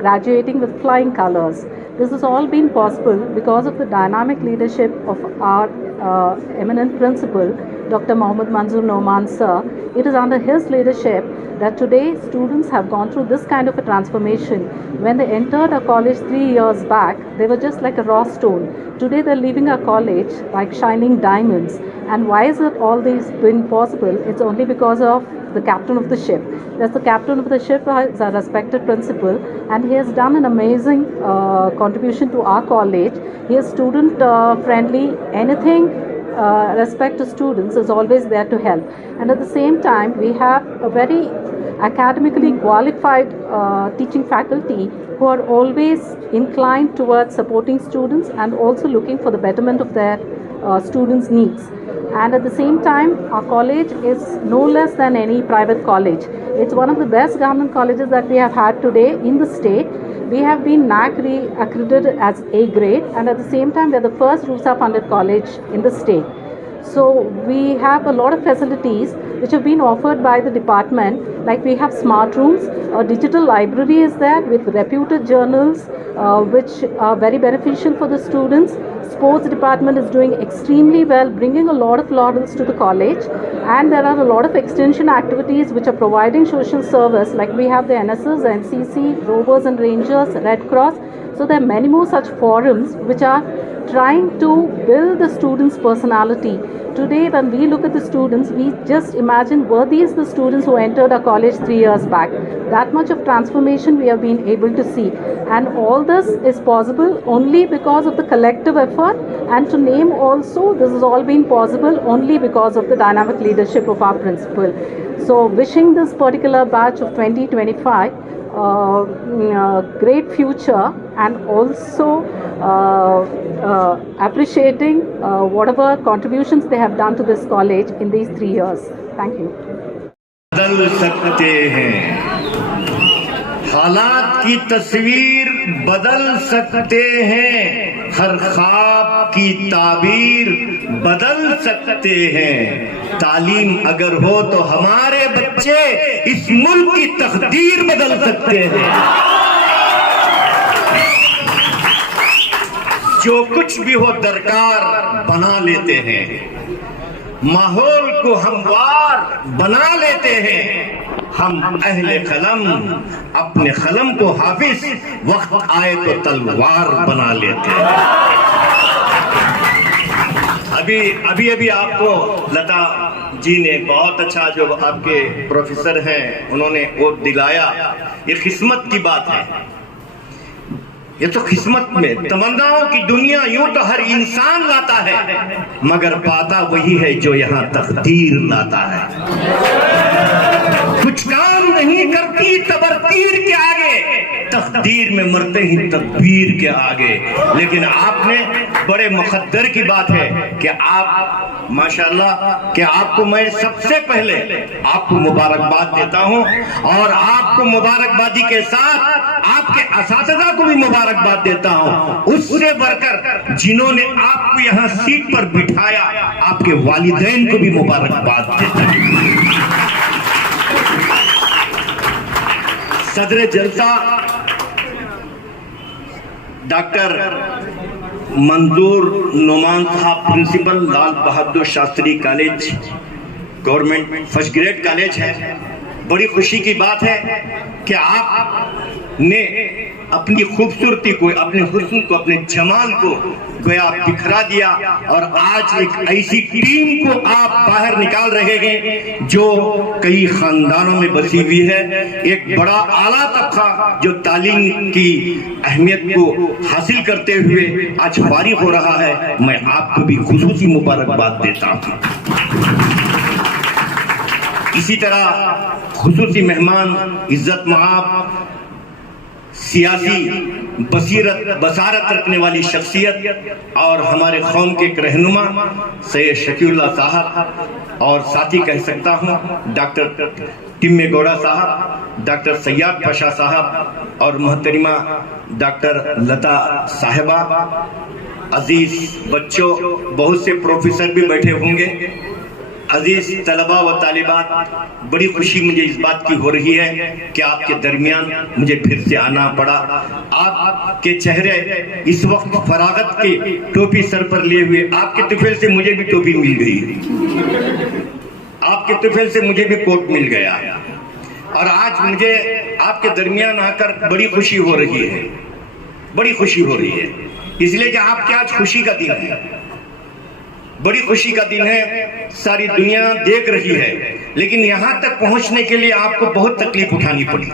graduating with flying colors. This has all been possible because of the dynamic leadership of our eminent principal, Dr. Mohammad Manzoor Noman sir. It is under his leadership that today students have gone through this kind of a transformation. When they entered our college 3 years back, they were just like a raw stone. Today they're leaving our college like shining diamonds. And why is it all this been possible? It's only because of the captain of the ship. That's the captain of the ship is our respected principal, and he has done an amazing contribution to our college. He is student friendly. Anything respect to students is always there to help. And at the same time, we have a very academically qualified teaching faculty who are always inclined towards supporting students and also looking for the betterment of their students' needs. And at the same time, our college is no less than any private college. It's one of the best government colleges that we have had today in the state. We have been NAAC accredited as A grade, and at the same time, we are the first RUSA funded college in the state. So we have a lot of facilities which have been offered by the department, like we have smart rooms, a digital library is there with reputed journals which are very beneficial for the students. Sports department is doing extremely well, bringing a lot of laurels to the college, and there are a lot of extension activities which are providing social service, like we have the NSS, NCC, Rovers and Rangers, Red Cross. So there are many more such forums which are trying to build the students' personality. Today, when we look at the students, we just imagine, were these the students who entered our college 3 years back? That much of transformation we have been able to see. And all this is possible only because of the collective effort. And to name also, this has all been possible only because of the dynamic leadership of our principal. So, wishing this particular batch of 2025 great future, and also appreciating whatever contributions they have done to this college in these 3 years. Thank you. बदल सकते हैं, हालात की तस्वीर बदल सकते हैं, हर ख्वाब की ताबीर बदल सकते हैं। तालीम अगर हो तो हमारे बच्चे इस मुल्क की तकदीर बदल सकते हैं। जो कुछ भी हो दरकार बना लेते हैं, माहौल को हमवार बना लेते हैं। हम अहले कलम अपने कलम को हाफिज, वक्त आए तो तलवार बना लेते हैं। अभी आपको लता जी ने बहुत अच्छा, जो आपके प्रोफेसर हैं उन्होंने वो दिलाया। ये किस्मत की बात है, ये तो किस्मत में तमन्नाओं की दुनिया यूं तो हर इंसान लाता है, मगर पाता वही है जो यहाँ तकदीर लाता है। कुछ काम नहीं करती तबरतीर के आगे, तकदीर में मरते ही तकबीर के आगे। लेकिन आपने बड़े मुकद्दर की बात है कि आप माशाल्लाह, कि आपको मैं सबसे पहले आपको मुबारकबाद देता हूं, और आपको मुबारकबादी के साथ आपके असातिज़ा को भी मुबारकबाद देता हूं। उससे बढ़कर जिन्होंने आपको यहाँ सीट पर बिठाया, आपके वालिदैन को भी मुबारकबाद देता हूं। सदर जलसा डॉक्टर मंजूर नोमान साहब, principal, Lal Bahadur Shastri college government first grade college है। बड़ी खुशी की बात है कि आपने अपनी खूबसूरती को, अपने हुस्न को, अपने जमाल को गया, बिखरा दिया, और आज एक ऐसी टीम को आप बाहर निकाल रहे हैं जो कई खानदानों में बसी हुई है। एक बड़ा आला तबका जो तालीम की अहमियत को हासिल करते हुए आज फारिग हो रहा है, मैं आपको भी खुसूसी मुबारकबाद देता हूं। इसी तरह खुसूसी मेहमान, इज्जत माब, सियासी बसारत रखने वाली शख्सियत और हमारे कौम के एक रहनुमा सैयद शकीउल्लाह साहब, और साथ ही कह सकता हूँ डॉक्टर टिम्मे गौड़ा साहब, डॉक्टर सैयद पाशा साहब और मोहतरिमा डॉक्टर लता साहिबा, अजीज बच्चों, बहुत से प्रोफेसर भी बैठे होंगे, अजीज तलबा व तालिबात, बड़ी खुशी मुझे इस बात की हो रही है कि आपके दरमियान मुझे फिर से आना पड़ा। आपके चेहरे इस वक्त फरागत की टोपी सर पर लिए हुए, आपके तुफैल से मुझे भी टोपी मिल गई, आपके तुफैल से मुझे भी कोट मिल गया, और आज मुझे आपके दरमियान आकर बड़ी खुशी हो रही है, बड़ी खुशी हो रही है, इसलिए कि आपके आज खुशी का दिन है, बड़ी खुशी का दिन है। सारी दुनिया देख रही है, लेकिन यहां तक पहुंचने के लिए आपको बहुत तकलीफ उठानी पड़ी।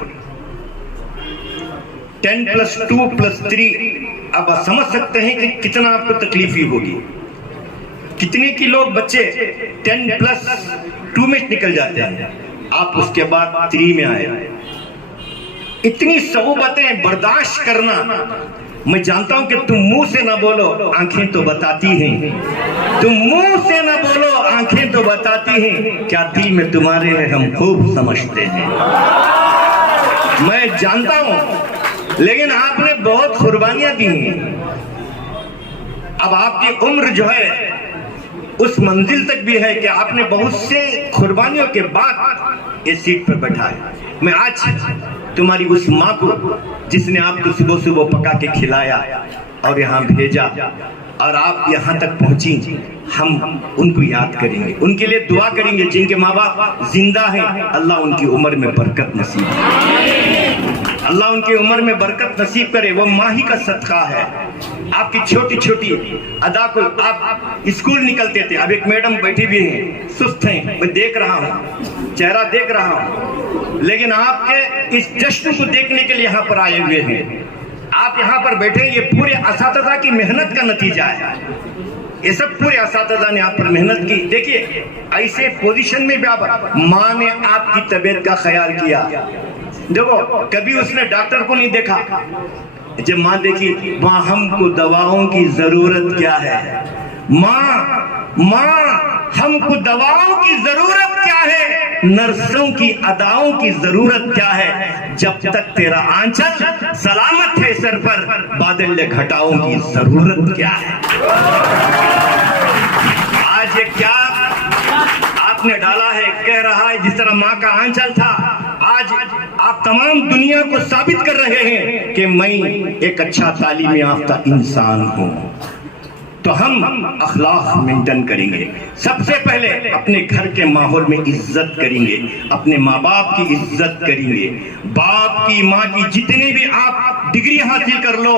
10+2+3, अब आप समझ सकते हैं कि कितना आपको तकलीफ ही होगी। कितने की लोग बच्चे 10+2 में निकल जाते हैं, आप उसके बाद 3 में आए। इतनी सऊबतें बर्दाश्त करना, मैं जानता हूं कि तुम मुंह से ना बोलो, आंखें तो बताती हैं, तुम मुंह से ना बोलो, आंखें तो बताती हैं, क्या दिल में तुम्हारे है हम खूब समझते हैं। मैं जानता हूं, लेकिन आपने बहुत कुर्बानियां दी हैं। अब आपकी उम्र जो है उस मंजिल तक भी है कि आपने बहुत से कुर्बानियों के बाद इस सीट पर बैठा है। मैं आज तुम्हारी उस माँ को जिसने आपको सुबह सुबह पका के खिलाया और यहाँ भेजा और आप यहाँ तक पहुंची, हम उनको याद करेंगे, उनके लिए दुआ करेंगे। जिनके माँ बाप जिंदा हैं, अल्लाह उनकी उम्र में बरकत नसीब करे, अल्लाह उनकी उम्र में बरकत नसीब करे। वो माँ ही का सदका है। आपकी छोटी छोटी अदा को आप स्कूल निकलते थे, अब एक मैडम बैठी हुई हैं, सुस्त हैं, मैं देख रहा हूँ, चेहरा देख रहा हूँ, लेकिन आपके इस जश्न को देखने के लिए यहाँ पर आए हुए हैं। आप यहाँ पर बैठे, ये पूरे असातिज़ा की मेहनत का नतीजा है। ये सब पूरे असातिज़ा ने आप पर मेहनत की। देखिए, ऐसे पोजीशन में भी आप, माँ ने आपकी तबीयत का ख्याल किया। देखो, कभी उसने डॉक्टर को नहीं देखा, जब माँ देखी, माँ हमको दवाओं की जरूरत क्या है, माँ हमको दवाओं की जरूरत क्या है, नर्सों की अदाओं की जरूरत क्या है। जब तक तेरा आंचल सलामत है सर पर, बादल घटाओं की जरूरत क्या है। आज ये क्या आपने डाला है, कह रहा है जिस तरह माँ का आंचल था, आज आप तमाम दुनिया को साबित कर रहे हैं कि मैं एक अच्छा तालीम याफ्ता इंसान हूं। तो हम अखलाक मेंटेन करेंगे। सबसे पहले अपने घर के माहौल में इज्जत करेंगे, अपने माँ बाप की इज्जत करेंगे। बाप की, माँ की, जितनी भी आप डिग्री हासिल कर लो,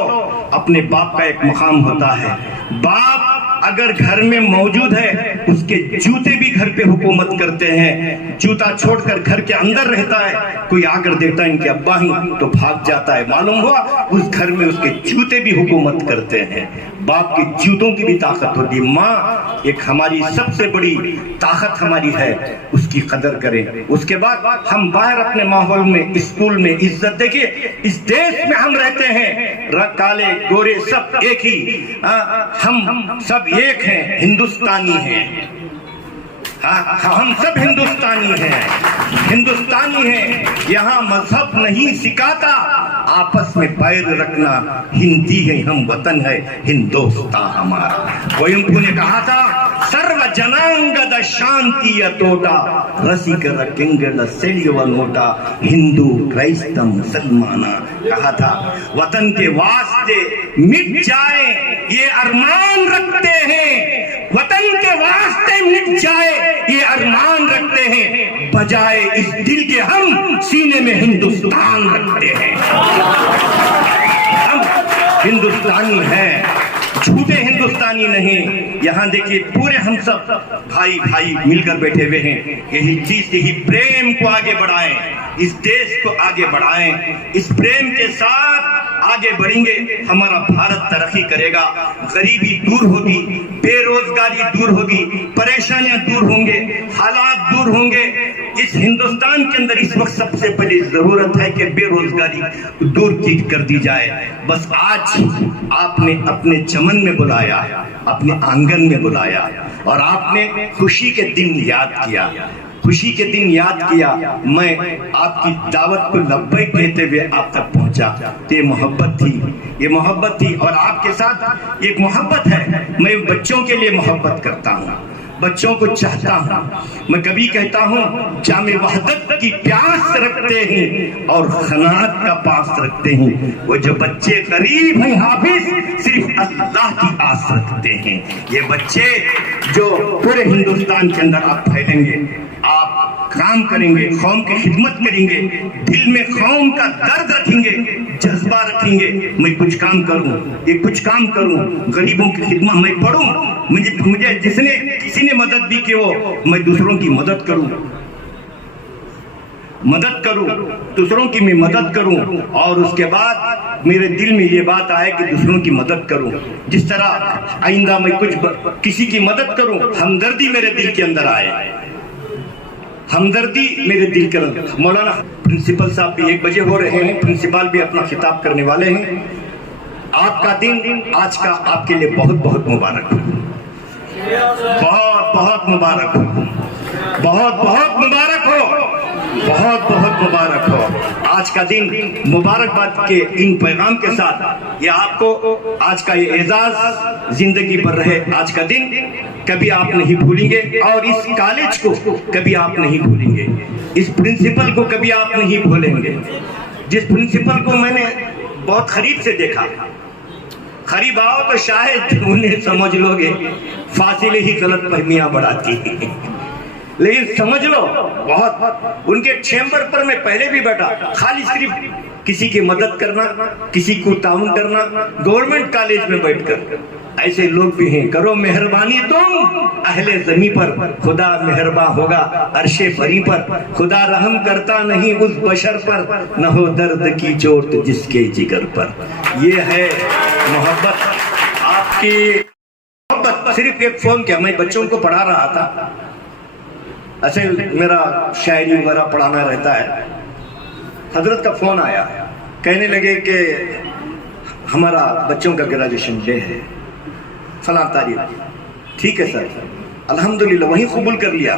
अपने बाप का एक मकाम होता है। बाप अगर घर में मौजूद है, उसके जूते भी घर पे हुकूमत करते हैं। जूता छोड़कर घर के अंदर रहता है, कोई आकर देखता है इनके अब्बा ही, तो भाग जाता है। मालूम हुआ उस घर में उसके जूते भी हुकूमत करते हैं। बाप के जूतों की भी ताकत होती है। माँ एक हमारी सबसे बड़ी ताकत हमारी है, उसकी कदर करें। उसके बाद हम बाहर अपने माहौल में, स्कूल में इज्जत। देखिए, इस देश में हम रहते हैं, काले गोरे सब एक ही, हम सब एक हैं, हिंदुस्तानी हैं। हम सब हिंदुस्तानी हैं, हिंदुस्तानी हैं। यहाँ मजहब नहीं सिखाता, आपस में पैर रखना हिंदी है, हम वतन है हिंदुस्तान हमारा। कुवेंपु ने कहा था, सर्व जनांगद शांति अतोटा, रसिक रकिंगल सेलिव नोटा, हिंदू क्राइस्त मुसलमाना। कहा था, वतन के वास्ते मिट जाए ये अरमान रखते हैं, वतन के वास्ते मिट जाए ये अरमान रखते हैं, बजाए इस दिल के हम सीने में हिंदुस्तान रखते हैं। हम हिंदुस्तानी हैं। झूठे हिंदुस्तानी नहीं, यहाँ देखिए पूरे हम सब भाई भाई मिलकर बैठे हुए हैं। यही चीज, यही प्रेम को आगे बढ़ाएं, इस देश को आगे बढ़ाएं। इस प्रेम के साथ आगे बढ़ेंगे, हमारा भारत तरक्की करेगा, गरीबी दूर होगी, बेरोजगारी दूर होगी, परेशानियां दूर होंगे, हालात दूर होंगे। इस हिंदुस्तान के अंदर इस वक्त सबसे पहले जरूरत है कि बेरोजगारी दूर की कर दी जाए। बस आज आपने अपने चमन में बुलाया, अपने आंगन में बुलाया और आपने खुशी के दिन याद किया, खुशी के दिन याद किया। मैं आपकी दावत को लब्बैक कहते हुए आप तक पहुंचा। तो ये मोहब्बत थी, ये मोहब्बत थी। और आपके साथ एक मोहब्बत है, मैं बच्चों के लिए मोहब्बत करता हूँ, बच्चों को चाहता हूँ। मैं कभी कहता हूँ जामे वहदत की प्यास रखते हैं और खनात का पास रखते हैं। वो जो बच्चे गरीब हैं हाफिज, सिर्फ अल्लाह की आस रखते हैं। ये बच्चे जो पूरे हिंदुस्तान के अंदर आप फैलेंगे, आप काम करेंगे, कौम की खिदमत करेंगे, दिल में कौम का दर्द रखेंगे, जज्बा रखेंगे। मैं कुछ काम करूं, ये कुछ काम करूं, गरीबों की खिदमत मैं पढ़ूं, मुझे जिसने किसी ने मदद भी की हो, मैं दूसरों की मदद करूं, दूसरों की मैं मदद करूं। और उसके बाद मेरे दिल में ये बात आए कि दूसरों की मदद करूं। जिस तरह आइंदा मैं किसी की मदद करूं, हमदर्दी मेरे दिल के अंदर आए, हमदर्दी मेरे दिल के अंदर। मौलाना प्रिंसिपल साहब भी 1 बजे हो रहे हैं, प्रिंसिपल भी अपना खिताब करने वाले हैं। आपका दिन आज का आपके लिए बहुत बहुत मुबारक हो, बहुत बहुत मुबारक हो, बहुत बहुत मुबारक हो, बहुत बहुत मुबारक हो। आज का दिन मुबारकबाद के इन पैगाम के साथ ये आपको आज का ये एजाज जिंदगी भर रहे। आज का दिन कभी आप नहीं भूलेंगे और इस कॉलेज को कभी आप नहीं भूलेंगे, इस प्रिंसिपल को कभी आप नहीं भूलेंगे। जिस प्रिंसिपल को मैंने बहुत करीब से देखा, करीब आओ तो शायद उन्हें समझ लोगे, फासिले ही गलत फहमियां बढ़ाती हैं। लेकिन समझ लो, बहुत उनके चैम्बर पर मैं पहले भी बैठा, खाली सिर्फ किसी की मदद करना, किसी को ताउन करना, गवर्नमेंट कॉलेज में बैठकर। ऐसे लोग भी हैं। करो मेहरबानी तुम अहले ज़मीं पर, खुदा मेहरबान होगा अर्शे फरी पर। खुदा रहम करता नहीं उस बशर पर, न हो दर्द की चोट जिसके जिगर पर। ये है मोहब्बत, आपकी मोहब्बत। सिर्फ एक फोन किया, मैं बच्चों को पढ़ा रहा था, ऐसे मेरा शायरी वगैरह पढ़ाना रहता है। हजरत का फोन आया, कहने लगे कि हमारा बच्चों का ग्रेजुएशन डे है, फलां तारीख। ठीक है सर, अल्हम्दुलिल्लाह वहीं कबूल कर लिया।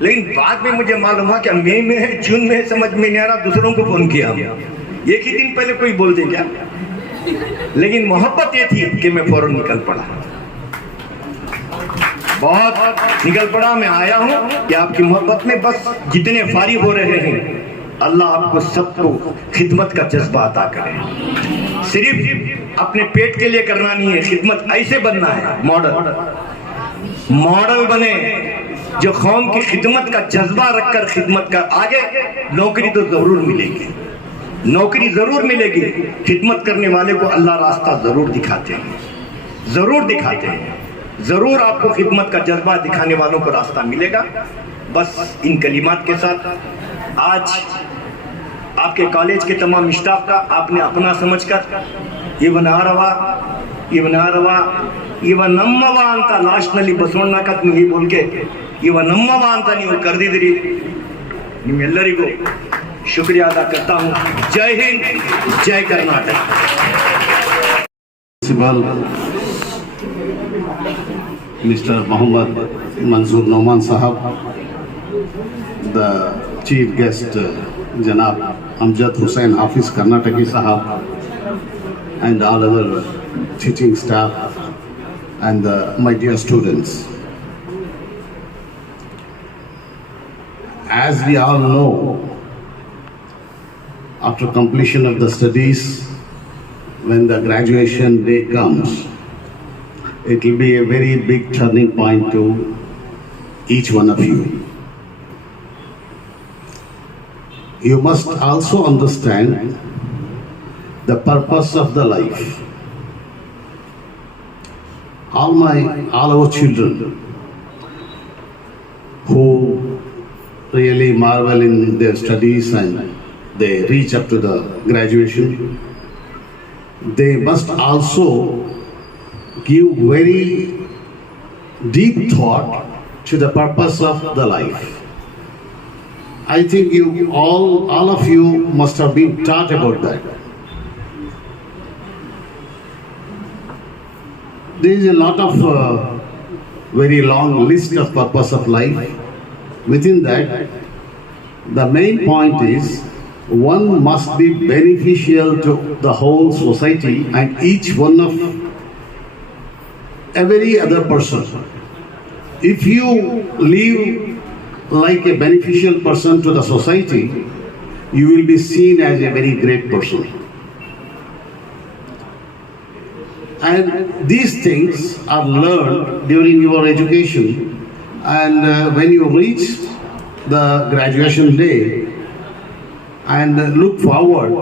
लेकिन बाद में मुझे मालूम हुआ कि मई में है, जून में, समझ में नहीं आ रहा, दूसरों को फोन किया। एक ही दिन पहले कोई बोल दे क्या? लेकिन मोहब्बत ये थी कि मैं फौरन निकल पड़ा, बहुत निकल पड़ा। मैं आया हूं कि आपकी मोहब्बत में बस जितने फारिग हो रहे हैं, अल्लाह आपको सबको खिदमत का जज्बा अता करे। सिर्फ अपने पेट के लिए करना नहीं है, खिदमत ऐसे बनना है, मॉडल बने जो कौम की खिदमत का जज्बा रखकर खिदमत का। आगे नौकरी तो जरूर मिलेगी, नौकरी जरूर मिलेगी। खिदमत करने वाले को अल्लाह रास्ता जरूर दिखाते हैं, जरूर दिखाते हैं। जरूर आपको खिदमत का जज्बा दिखाने वालों को रास्ता मिलेगा। बस इन कलिमात के साथ आज आपके कॉलेज के तमाम स्टाफ का आपने अपना समझकर इवन नम्मवा अंता लास्ट ನಲ್ಲಿ ಬಸವಣ್ಣಕ ನೀವು बोलके इव नम्मवा ಅಂತ ನೀವು ಕರೆದಿದ್ದೀರಿ, ನಿಮ್ಮೆಲ್ಲರಿಗೂ शुक्रिया अदा करता हूँ। जय हिंद, जय Karnataka. Mr. Mohammad Manzoor Noman Sahab, the chief guest Janab Amjad Hussain Hafiz Karnataki Sahab, and all other teaching staff and my dear students. As we all know, after completion of the studies, when the graduation day comes, it will be a very big turning point to each one of you. You must also understand the purpose of the life. all our children who really marvel in their studies and they reach up to the graduation, they must also give very deep thought to the purpose of the life. I think you all of you must have been taught about that. There is a lot of very long list of purpose of life. Within that, the main point is one must be beneficial to the whole society and each one of every other person. If you live like a beneficial person to the society, you will be seen as a very great person. And these things are learned during your education, and when you reach the graduation day and look forward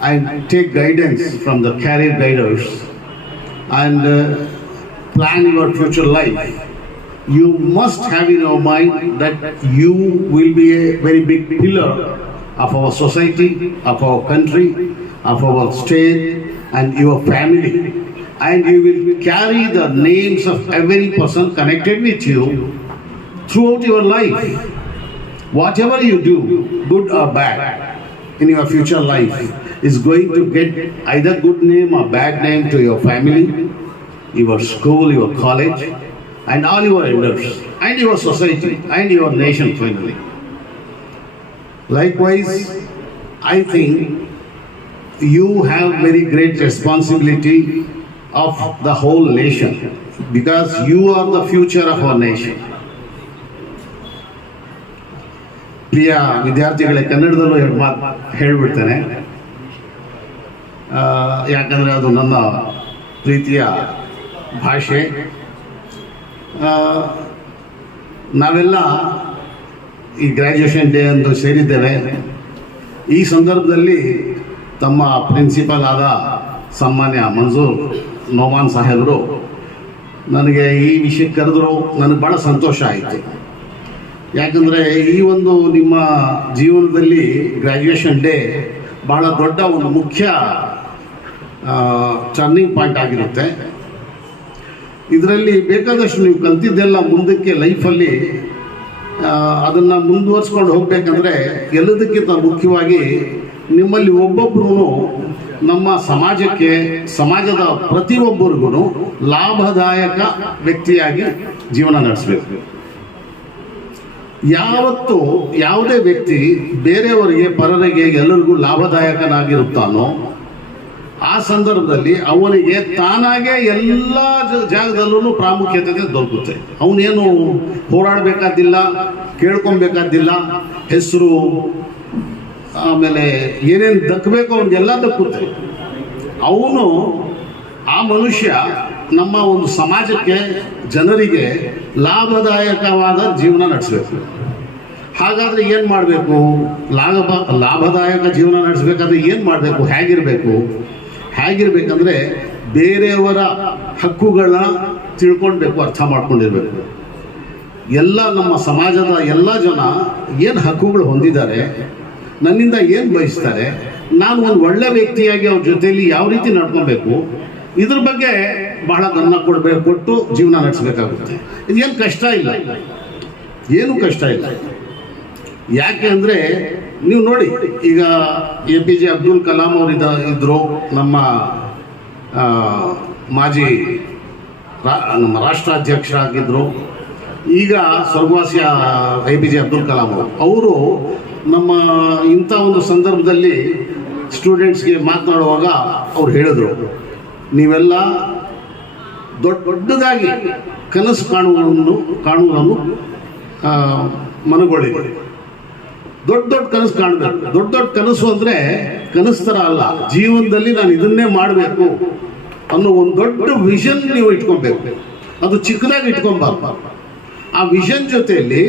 and take guidance from the career guiders and plan your future life, you must have in your mind that you will be a very big pillar of our society, of our country, of our state and your family, and you will carry the names of every person connected with you throughout your life. Whatever you do, good or bad, in your future life is going to get either good name or bad name to your family, your school, your college, and all your elders, and your society, and your nation finally. Likewise, I think you have very great responsibility of the whole nation because you are the future of our nation. ಪ್ರಿಯ ವಿದ್ಯಾರ್ಥಿಗಳೇ, ಕನ್ನಡದಲ್ಲೂ ಎರಡು ಮಾತು ಹೇಳಿಬಿಡ್ತೇನೆ, ಯಾಕಂದರೆ ಅದು ನನ್ನ ಪ್ರೀತಿಯ ಭಾಷೆ. ನಾವೆಲ್ಲ ಈ ಗ್ರ್ಯಾಜುಯೇಷನ್ ಡೇ ಎಂದು ಸೇರಿದ್ದೇವೆ. ಈ ಸಂದರ್ಭದಲ್ಲಿ ತಮ್ಮ ಪ್ರಿನ್ಸಿಪಲ್ ಆದ ಸನ್ಮಾನ್ಯ ಮಂಜೂರ್ ನೋಮಾನ್ ಸಾಹೇಬರು ನನಗೆ ಈ ವಿಷಯಕ್ಕೆ ಕರೆದ್ರು. ನನಗೆ ಭಾಳ ಸಂತೋಷ ಆಯಿತು. ಯಾಕಂದರೆ ಈ ಒಂದು ನಿಮ್ಮ ಜೀವನದಲ್ಲಿ ಗ್ರ್ಯಾಜುಯೇಷನ್ ಡೇ ಬಹಳ ದೊಡ್ಡ ಒಂದು ಮುಖ್ಯ ಟರ್ನಿಂಗ್ ಪಾಯಿಂಟ್ ಆಗಿರುತ್ತೆ. ಇದರಲ್ಲಿ ಬೇಕಾದಷ್ಟು ನೀವು ಕಲ್ತಿದ್ದೆಲ್ಲ ಮುಂದಕ್ಕೆ ಲೈಫಲ್ಲಿ ಅದನ್ನು ಮುಂದುವರಿಸ್ಕೊಂಡು ಹೋಗಬೇಕಂದ್ರೆ ಎಲ್ಲದಕ್ಕಿಂತ ಮುಖ್ಯವಾಗಿ ನಿಮ್ಮಲ್ಲಿ ಒಬ್ಬೊಬ್ಬರೂ ನಮ್ಮ ಸಮಾಜಕ್ಕೆ, ಸಮಾಜದ ಪ್ರತಿಯೊಬ್ಬರಿಗೂ ಲಾಭದಾಯಕ ವ್ಯಕ್ತಿಯಾಗಿ ಜೀವನ ನಡೆಸಬೇಕು. ಯಾವತ್ತು ಯಾವುದೇ ವ್ಯಕ್ತಿ ಬೇರೆಯವರಿಗೆ, ಪರರಿಗೆ, ಎಲ್ಲರಿಗೂ ಲಾಭದಾಯಕನಾಗಿರುತ್ತಾನೋ ಆ ಸಂದರ್ಭದಲ್ಲಿ ಅವನಿಗೆ ತಾನಾಗೆ ಎಲ್ಲ ಜಾಗದಲ್ಲೂ ಪ್ರಾಮುಖ್ಯತೆ ದೊರಕುತ್ತೆ. ಅವನೇನು ಹೋರಾಡಬೇಕಾದಿಲ್ಲ, ಕೇಳ್ಕೊಬೇಕಾದಿಲ್ಲ, ಹೆಸರು ಆಮೇಲೆ ಏನೇನು ದಕ್ಕಬೇಕು ಅವನಿಗೆಲ್ಲ ದಕ್ಕುತ್ತೆ. ಅವನು ಆ ಮನುಷ್ಯ ನಮ್ಮ ಒಂದು ಸಮಾಜಕ್ಕೆ, ಜನರಿಗೆ ಲಾಭದಾಯಕವಾದ ಜೀವನ ನಡೆಸಬೇಕು. ಹಾಗಾದರೆ ಏನು ಮಾಡಬೇಕು? ಲಾಭದಾಯಕ ಜೀವನ ನಡೆಸಬೇಕಾದ್ರೆ ಏನು ಮಾಡಬೇಕು? ಹೇಗಿರಬೇಕಂದ್ರೆ ಬೇರೆಯವರ ಹಕ್ಕುಗಳನ್ನ ತಿಳ್ಕೊಳ್ಬೇಕು, ಅರ್ಥ ಮಾಡ್ಕೊಂಡಿರ್ಬೇಕು. ಎಲ್ಲ ನಮ್ಮ ಸಮಾಜದ ಎಲ್ಲ ಜನ ಏನು ಹಕ್ಕುಗಳು ಹೊಂದಿದ್ದಾರೆ, ನನ್ನಿಂದ ಏನು ಬಯಸ್ತಾರೆ, ನಾನು ಒಂದು ಒಳ್ಳೆ ವ್ಯಕ್ತಿಯಾಗಿ ಅವ್ರ ಜೊತೆಯಲ್ಲಿ ಯಾವ ರೀತಿ ನಡ್ಕೊಬೇಕು, ಇದ್ರ ಬಗ್ಗೆ ಬಹಳ ಗಮನ ಕೊಟ್ಟು ಜೀವನ ನಡೆಸಬೇಕಾಗುತ್ತೆ. ಇದೇನು ಕಷ್ಟ ಇಲ್ಲ, ಏನು ಕಷ್ಟ ಇಲ್ಲ. ಯಾಕೆ ಅಂದರೆ ನೀವು ನೋಡಿ, ಈಗ APJ ಅಬ್ದುಲ್ ಕಲಾಂ ಅವರು ಇದ್ದರು, ನಮ್ಮ ಮಾಜಿ ನಮ್ಮ ರಾಷ್ಟ್ರಾಧ್ಯಕ್ಷರಾಗಿದ್ದರು. ಈಗ ಸ್ವರ್ಗವಾಸಿಯ APJ ಅಬ್ದುಲ್ ಕಲಾಂ ಅವರು ನಮ್ಮ ಇಂಥ ಒಂದು ಸಂದರ್ಭದಲ್ಲಿ ಸ್ಟೂಡೆಂಟ್ಸ್ಗೆ ಮಾತನಾಡುವಾಗ ಅವ್ರು ಹೇಳಿದ್ರು, ನೀವೆಲ್ಲ ದೊಡ್ಡದಾಗಿ ಕನಸು ಕಾಣುವುದನ್ನು ಮನಗೊಳ್ಳಿ. ದೊಡ್ಡ ಕನಸು ಕಾಣಬೇಕು. ದೊಡ್ಡ ಕನಸು ಅಂದರೆ ಕನಸು ಥರ ಅಲ್ಲ, ಜೀವನದಲ್ಲಿ ನಾನು ಇದನ್ನೇ ಮಾಡಬೇಕು ಅನ್ನೋ ಒಂದು ದೊಡ್ಡ ವಿಷನ್ ನೀವು ಇಟ್ಕೊಬೇಕು. ಅದು ಚಿಕ್ಕದಾಗಿ ಇಟ್ಕೊಬಾರ್ದು. ಆ ವಿಷನ್ ಜೊತೆಯಲ್ಲಿ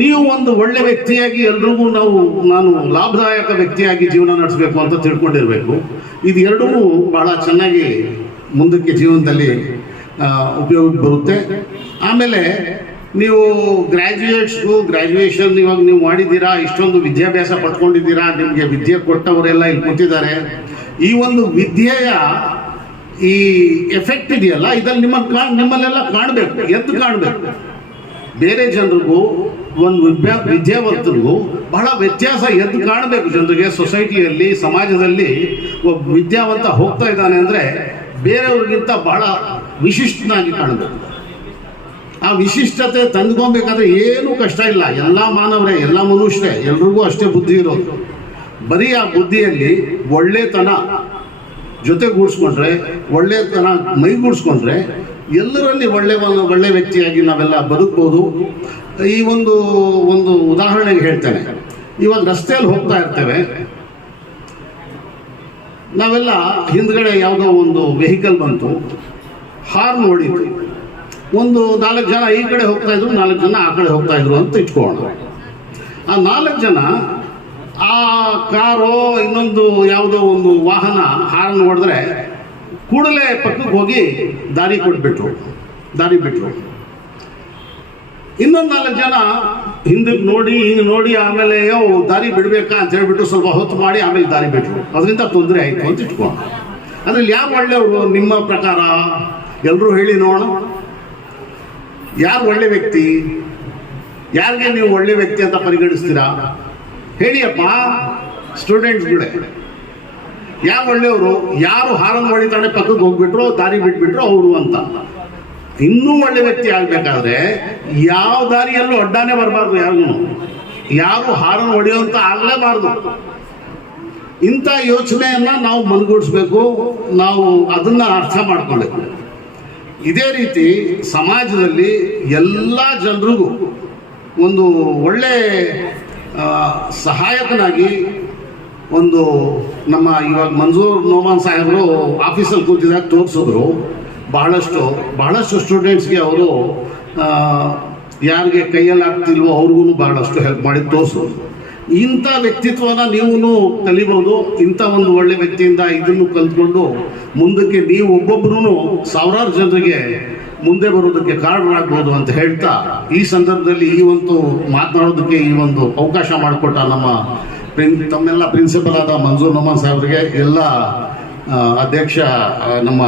ನೀವು ಒಂದು ಒಳ್ಳೆ ವ್ಯಕ್ತಿಯಾಗಿ ಎಲ್ರಿಗೂ ನಾನು ಲಾಭದಾಯಕ ವ್ಯಕ್ತಿಯಾಗಿ ಜೀವನ ನಡೆಸಬೇಕು ಅಂತ ತಿಳ್ಕೊಂಡಿರಬೇಕು. ಇದು ಎರಡೂ ಬಹಳ ಚೆನ್ನಾಗಿ ಮುಂದಕ್ಕೆ ಜೀವನದಲ್ಲಿ ಉಪಯೋಗಕ್ಕೆ ಬರುತ್ತೆ. ಆಮೇಲೆ ನೀವು ಗ್ರ್ಯಾಜುಯೇಷನ್ ಇವಾಗ ನೀವು ಮಾಡಿದ್ದೀರಾ, ಇಷ್ಟೊಂದು ವಿದ್ಯಾಭ್ಯಾಸ ಪಡ್ಕೊಂಡಿದ್ದೀರಾ, ನಿಮಗೆ ವಿದ್ಯೆ ಕೊಟ್ಟವರೆಲ್ಲ ಇಲ್ಲಿ ಕೂತಿದ್ದಾರೆ. ಈ ಒಂದು ವಿದ್ಯೆಯ ಈ ಎಫೆಕ್ಟ್ ಇದೆಯಲ್ಲ, ಇದರಲ್ಲಿ ನಿಮ್ಮಲ್ಲೆಲ್ಲ ಕಾಣಬೇಕು, ಎದ್ದು ಕಾಣಬೇಕು. ಬೇರೆ ಜನರಿಗೂ ಒಂದು ವಿದ್ಯಾವಂತರಿಗೂ ಬಹಳ ವ್ಯತ್ಯಾಸ ಎದ್ದು ಕಾಣಬೇಕು ಜನರಿಗೆ. ಸೊಸೈಟಿಯಲ್ಲಿ, ಸಮಾಜದಲ್ಲಿ ಒಬ್ಬ ವಿದ್ಯಾವಂತ ಹೋಗ್ತಾ ಇದ್ದಾನೆ ಅಂದರೆ ಬೇರೆಯವ್ರಿಗಿಂತ ಬಹಳ ವಿಶಿಷ್ಟನಾಗಿ ಕಾಣಬೇಕು. ಆ ವಿಶಿಷ್ಟತೆ ತಂದ್ಕೊಬೇಕಾದ್ರೆ ಏನೂ ಕಷ್ಟ ಇಲ್ಲ. ಎಲ್ಲ ಮಾನವರೇ, ಎಲ್ಲ ಮನುಷ್ಯರೇ, ಎಲ್ರಿಗೂ ಅಷ್ಟೇ ಬುದ್ಧಿ ಇರೋದು. ಬರೀ ಆ ಬುದ್ಧಿಯಲ್ಲಿ ಒಳ್ಳೆತನ ಜೊತೆಗೂಡಿಸ್ಕೊಂಡ್ರೆ, ಒಳ್ಳೆತನ ಮೈಗೂಡಿಸ್ಕೊಂಡ್ರೆ ಎಲ್ಲರಲ್ಲಿ ಒಳ್ಳೆ ವ್ಯಕ್ತಿಯಾಗಿ ನಾವೆಲ್ಲ ಬದುಕ್ಬೋದು. ಈ ಒಂದು ಉದಾಹರಣೆಗೆ ಹೇಳ್ತೇನೆ. ಇವಾಗ ರಸ್ತೆಯಲ್ಲಿ ಹೋಗ್ತಾ ಇರ್ತೇವೆ, ನಾವೆಲ್ಲ ಹಿಂದ್ಗಡೆ ಯಾವುದೋ ಒಂದು ವೆಹಿಕಲ್ ಬಂತು, ಹಾರ್ನ್ ಹೊಡೀತು. ಒಂದು 4 ಜನ ಈ ಕಡೆ ಹೋಗ್ತಾ ಇದ್ರು, 4 ಜನ ಆ ಕಡೆ ಹೋಗ್ತಾ ಇದ್ರು ಅಂತ ಇಟ್ಕೋಣ. ಆ 4 ಜನ ಆ ಕಾರೋ ಇನ್ನೊಂದು ಯಾವುದೋ ಒಂದು ವಾಹನ ಹಾರ್ನ್ ಹೊಡೆದ್ರೆ ಕೂಡಲೇ ಪಕ್ಕಕ್ಕೆ ಹೋಗಿ ದಾರಿ ಬಿಟ್ರು. ಇನ್ನೊಂದು 4 ಜನ ಹಿಂದಕ್ಕೆ ನೋಡಿ, ಹಿಂಗೆ ನೋಡಿ, ಆಮೇಲೆ ದಾರಿ ಬಿಡಬೇಕಾ ಅಂತ ಹೇಳ್ಬಿಟ್ಟು ಸ್ವಲ್ಪ ಹೊತ್ತು ಮಾಡಿ ಆಮೇಲೆ ದಾರಿ ಬಿಟ್ರು. ಅದರಿಂದ ತೊಂದರೆ ಆಯಿತು ಅಂತ ಇಟ್ಕೋಣ. ಅದ್ರಲ್ಲಿ ಯಾರು ಒಳ್ಳೆಯವರು ನಿಮ್ಮ ಪ್ರಕಾರ? ಎಲ್ಲರೂ ಹೇಳಿ ನೋಡೋಣ, ಯಾರು ಒಳ್ಳೆ ವ್ಯಕ್ತಿ? ಯಾರಿಗೆ ನೀವು ಒಳ್ಳೆ ವ್ಯಕ್ತಿ ಅಂತ ಪರಿಗಣಿಸ್ತೀರಾ? ಹೇಳಿಯಪ್ಪ ಸ್ಟೂಡೆಂಟ್ಸ್ಗಳೇ, ಯಾರು ಒಳ್ಳೆಯವರು? ಯಾರು ಹಾರನ್ ಹೊಡಿತಾನೆ ಪಕ್ಕಕ್ಕೆ ಹೋಗ್ಬಿಟ್ರು, ದಾರಿ ಬಿಟ್ಬಿಟ್ರು ಅವರು ಅಂತ. ಇನ್ನೂ ಒಳ್ಳೆ ವ್ಯಕ್ತಿ ಆಗಬೇಕಾದ್ರೆ ಯಾವ ದಾರಿಯಲ್ಲೂ ಅಡ್ಡಾನೇ ಬರಬಾರ್ದು. ಯಾರು ಹಾರನ್ ಹೊಡೆಯುವಂತ ಆಗಲೇಬಾರ್ದು. ಇಂಥ ಯೋಚನೆಯನ್ನ ನಾವು ಮನಗೂಡಿಸ್ಬೇಕು, ನಾವು ಅದನ್ನ ಅರ್ಥ ಮಾಡ್ಕೊಳ್ಬೇಕು. ಇದೇ ರೀತಿ ಸಮಾಜದಲ್ಲಿ ಎಲ್ಲ ಜನರಿಗೂ ಒಂದು ಒಳ್ಳೆ ಸಹಾಯಕನಾಗಿ ಒಂದು ನಮ್ಮ ಇವಾಗ ಮಂಜೂರ್ ನೋಮಾನ್ ಸಾಹೇಬರು ಆಫೀಸಲ್ಲಿ ಕೂತಿದಾಗ ತೋರಿಸಿದ್ರು. ಬಹಳಷ್ಟು ಸ್ಟೂಡೆಂಟ್ಸ್ಗೆ ಅವರು ಯಾರಿಗೆ ಕೈಯಲ್ಲಿ ಆಗ್ತಿಲ್ವೋ ಅವ್ರಿಗೂ ಬಹಳಷ್ಟು ಹೆಲ್ಪ್ ಮಾಡಿ ತೋರಿಸೋದು. ಇಂಥ ವ್ಯಕ್ತಿತ್ವನ ನೀವು ಕಲಿಬೋದು. ಇಂಥ ಒಂದು ಒಳ್ಳೆ ವ್ಯಕ್ತಿಯಿಂದ ಇದನ್ನು ಕಲ್ತ್ಕೊಂಡು ಮುಂದಕ್ಕೆ ನೀವು ಒಬ್ಬೊಬ್ಬರೂ ಸಾವಿರಾರು ಜನರಿಗೆ ಮುಂದೆ ಬರೋದಕ್ಕೆ ಕಾರಣರಾಗ್ಬೋದು ಅಂತ ಹೇಳ್ತಾ, ಈ ಸಂದರ್ಭದಲ್ಲಿ ಈ ಒಂದು ಮಾತನಾಡೋದಕ್ಕೆ ಈ ಒಂದು ಅವಕಾಶ ಮಾಡಿಕೊಟ್ಟ ನಮ್ಮ ತಮ್ಮೆಲ್ಲ ಪ್ರಿನ್ಸಿಪಲ್ ಆದ ಮಂಜೂರ್ ನೋಮಾನ್ ಸಾಹೇಬ್ರಿಗೆ, ಎಲ್ಲ ಅಧ್ಯಕ್ಷ ನಮ್ಮ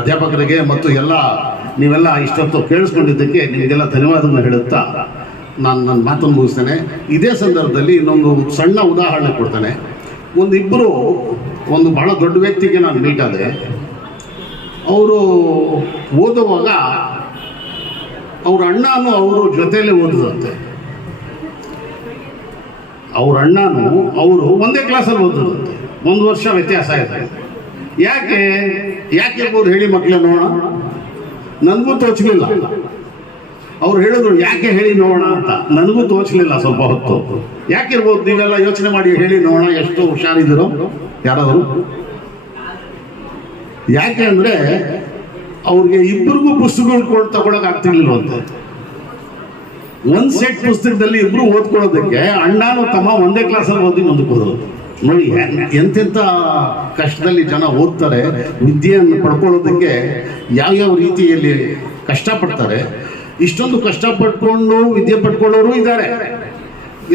ಅಧ್ಯಾಪಕರಿಗೆ ಮತ್ತು ನೀವೆಲ್ಲ ಇಷ್ಟೊತ್ತು ಕೇಳಿಸ್ಕೊಂಡಿದ್ದಕ್ಕೆ ನಿಮಗೆಲ್ಲ ಧನ್ಯವಾದವನ್ನು ಹೇಳುತ್ತಾ ನಾನು ನನ್ನ ಮಾತನ್ನು ಮುಗಿಸ್ತೇನೆ. ಇದೇ ಸಂದರ್ಭದಲ್ಲಿ ಇನ್ನೊಂದು ಸಣ್ಣ ಉದಾಹರಣೆ ಕೊಡ್ತೇನೆ. ಒಂದು ಬಹಳ ದೊಡ್ಡ ವ್ಯಕ್ತಿಗೆ ನಾನು ಮೀಟ್ ಆದೆ. ಅವರು ಓದುವಾಗ ಅವ್ರ ಅಣ್ಣನೂ ಅವರು ಜೊತೆಯಲ್ಲೇ ಓದಿದಂತೆ. ಅವ್ರ ಅಣ್ಣನೂ ಅವರು ಒಂದೇ ಕ್ಲಾಸಲ್ಲಿ ಓದಿದಂತೆ. 1 ವರ್ಷ ವ್ಯತ್ಯಾಸ ಇದೆ. ಯಾಕೆ ಇರ್ಬೋದು ಹೇಳಿ ಮಕ್ಕಳೇ ನೋಡೋಣ? ನನಗೂ ತೋಚಲಿಲ್ಲ. ಅವ್ರು ಹೇಳಿದ್ರು ಯಾಕೆ ಹೇಳಿ ನೋಡೋಣ ಅಂತ. ನನಗೂ ತೋಚಲಿಲ್ಲ ಸ್ವಲ್ಪ ಹೊತ್ತು. ಯಾಕಿರ್ಬೋದು? ನೀವೆಲ್ಲ ಯೋಚನೆ ಮಾಡಿ ಹೇಳಿ ನೋಡೋಣ, ಎಷ್ಟು ಹುಷಾರಿದ್ರು ಯಾರಾದ್ರು? ಯಾಕೆ ಅಂದ್ರೆ ಅವ್ರಿಗೆ ಇಬ್ಬರಿಗೂ ಪುಸ್ತಕಗಳು ತಗೊಳಕ್ ಆಗ್ತಿರ್ಲಿಲ್ವಂತೆ. ಒಂದ್ ಸೆಟ್ ಪುಸ್ತಕದಲ್ಲಿ ಇಬ್ರು ಓದ್ಕೊಳ್ಳೋದಕ್ಕೆ ಅಣ್ಣನೂ ತಮ್ಮ ಒಂದೇ ಕ್ಲಾಸಲ್ಲಿ ಓದಿ ಮುಂದಕ್ಕೆ ಹೋದ್ರು. ನೋಡಿ ಎಂತೆಂಥ ಕಷ್ಟದಲ್ಲಿ ಜನ ಓದ್ತಾರೆ, ವಿದ್ಯೆಯನ್ನು ಪಡ್ಕೊಳ್ಳೋದಕ್ಕೆ ಯಾವ್ಯಾವ ರೀತಿಯಲ್ಲಿ ಕಷ್ಟಪಡ್ತಾರೆ. ಇಷ್ಟೊಂದು ಕಷ್ಟಪಟ್ಕೊಂಡು ವಿದ್ಯೆ ಪಡ್ಕೊಳ್ಳೋರು ಇದ್ದಾರೆ,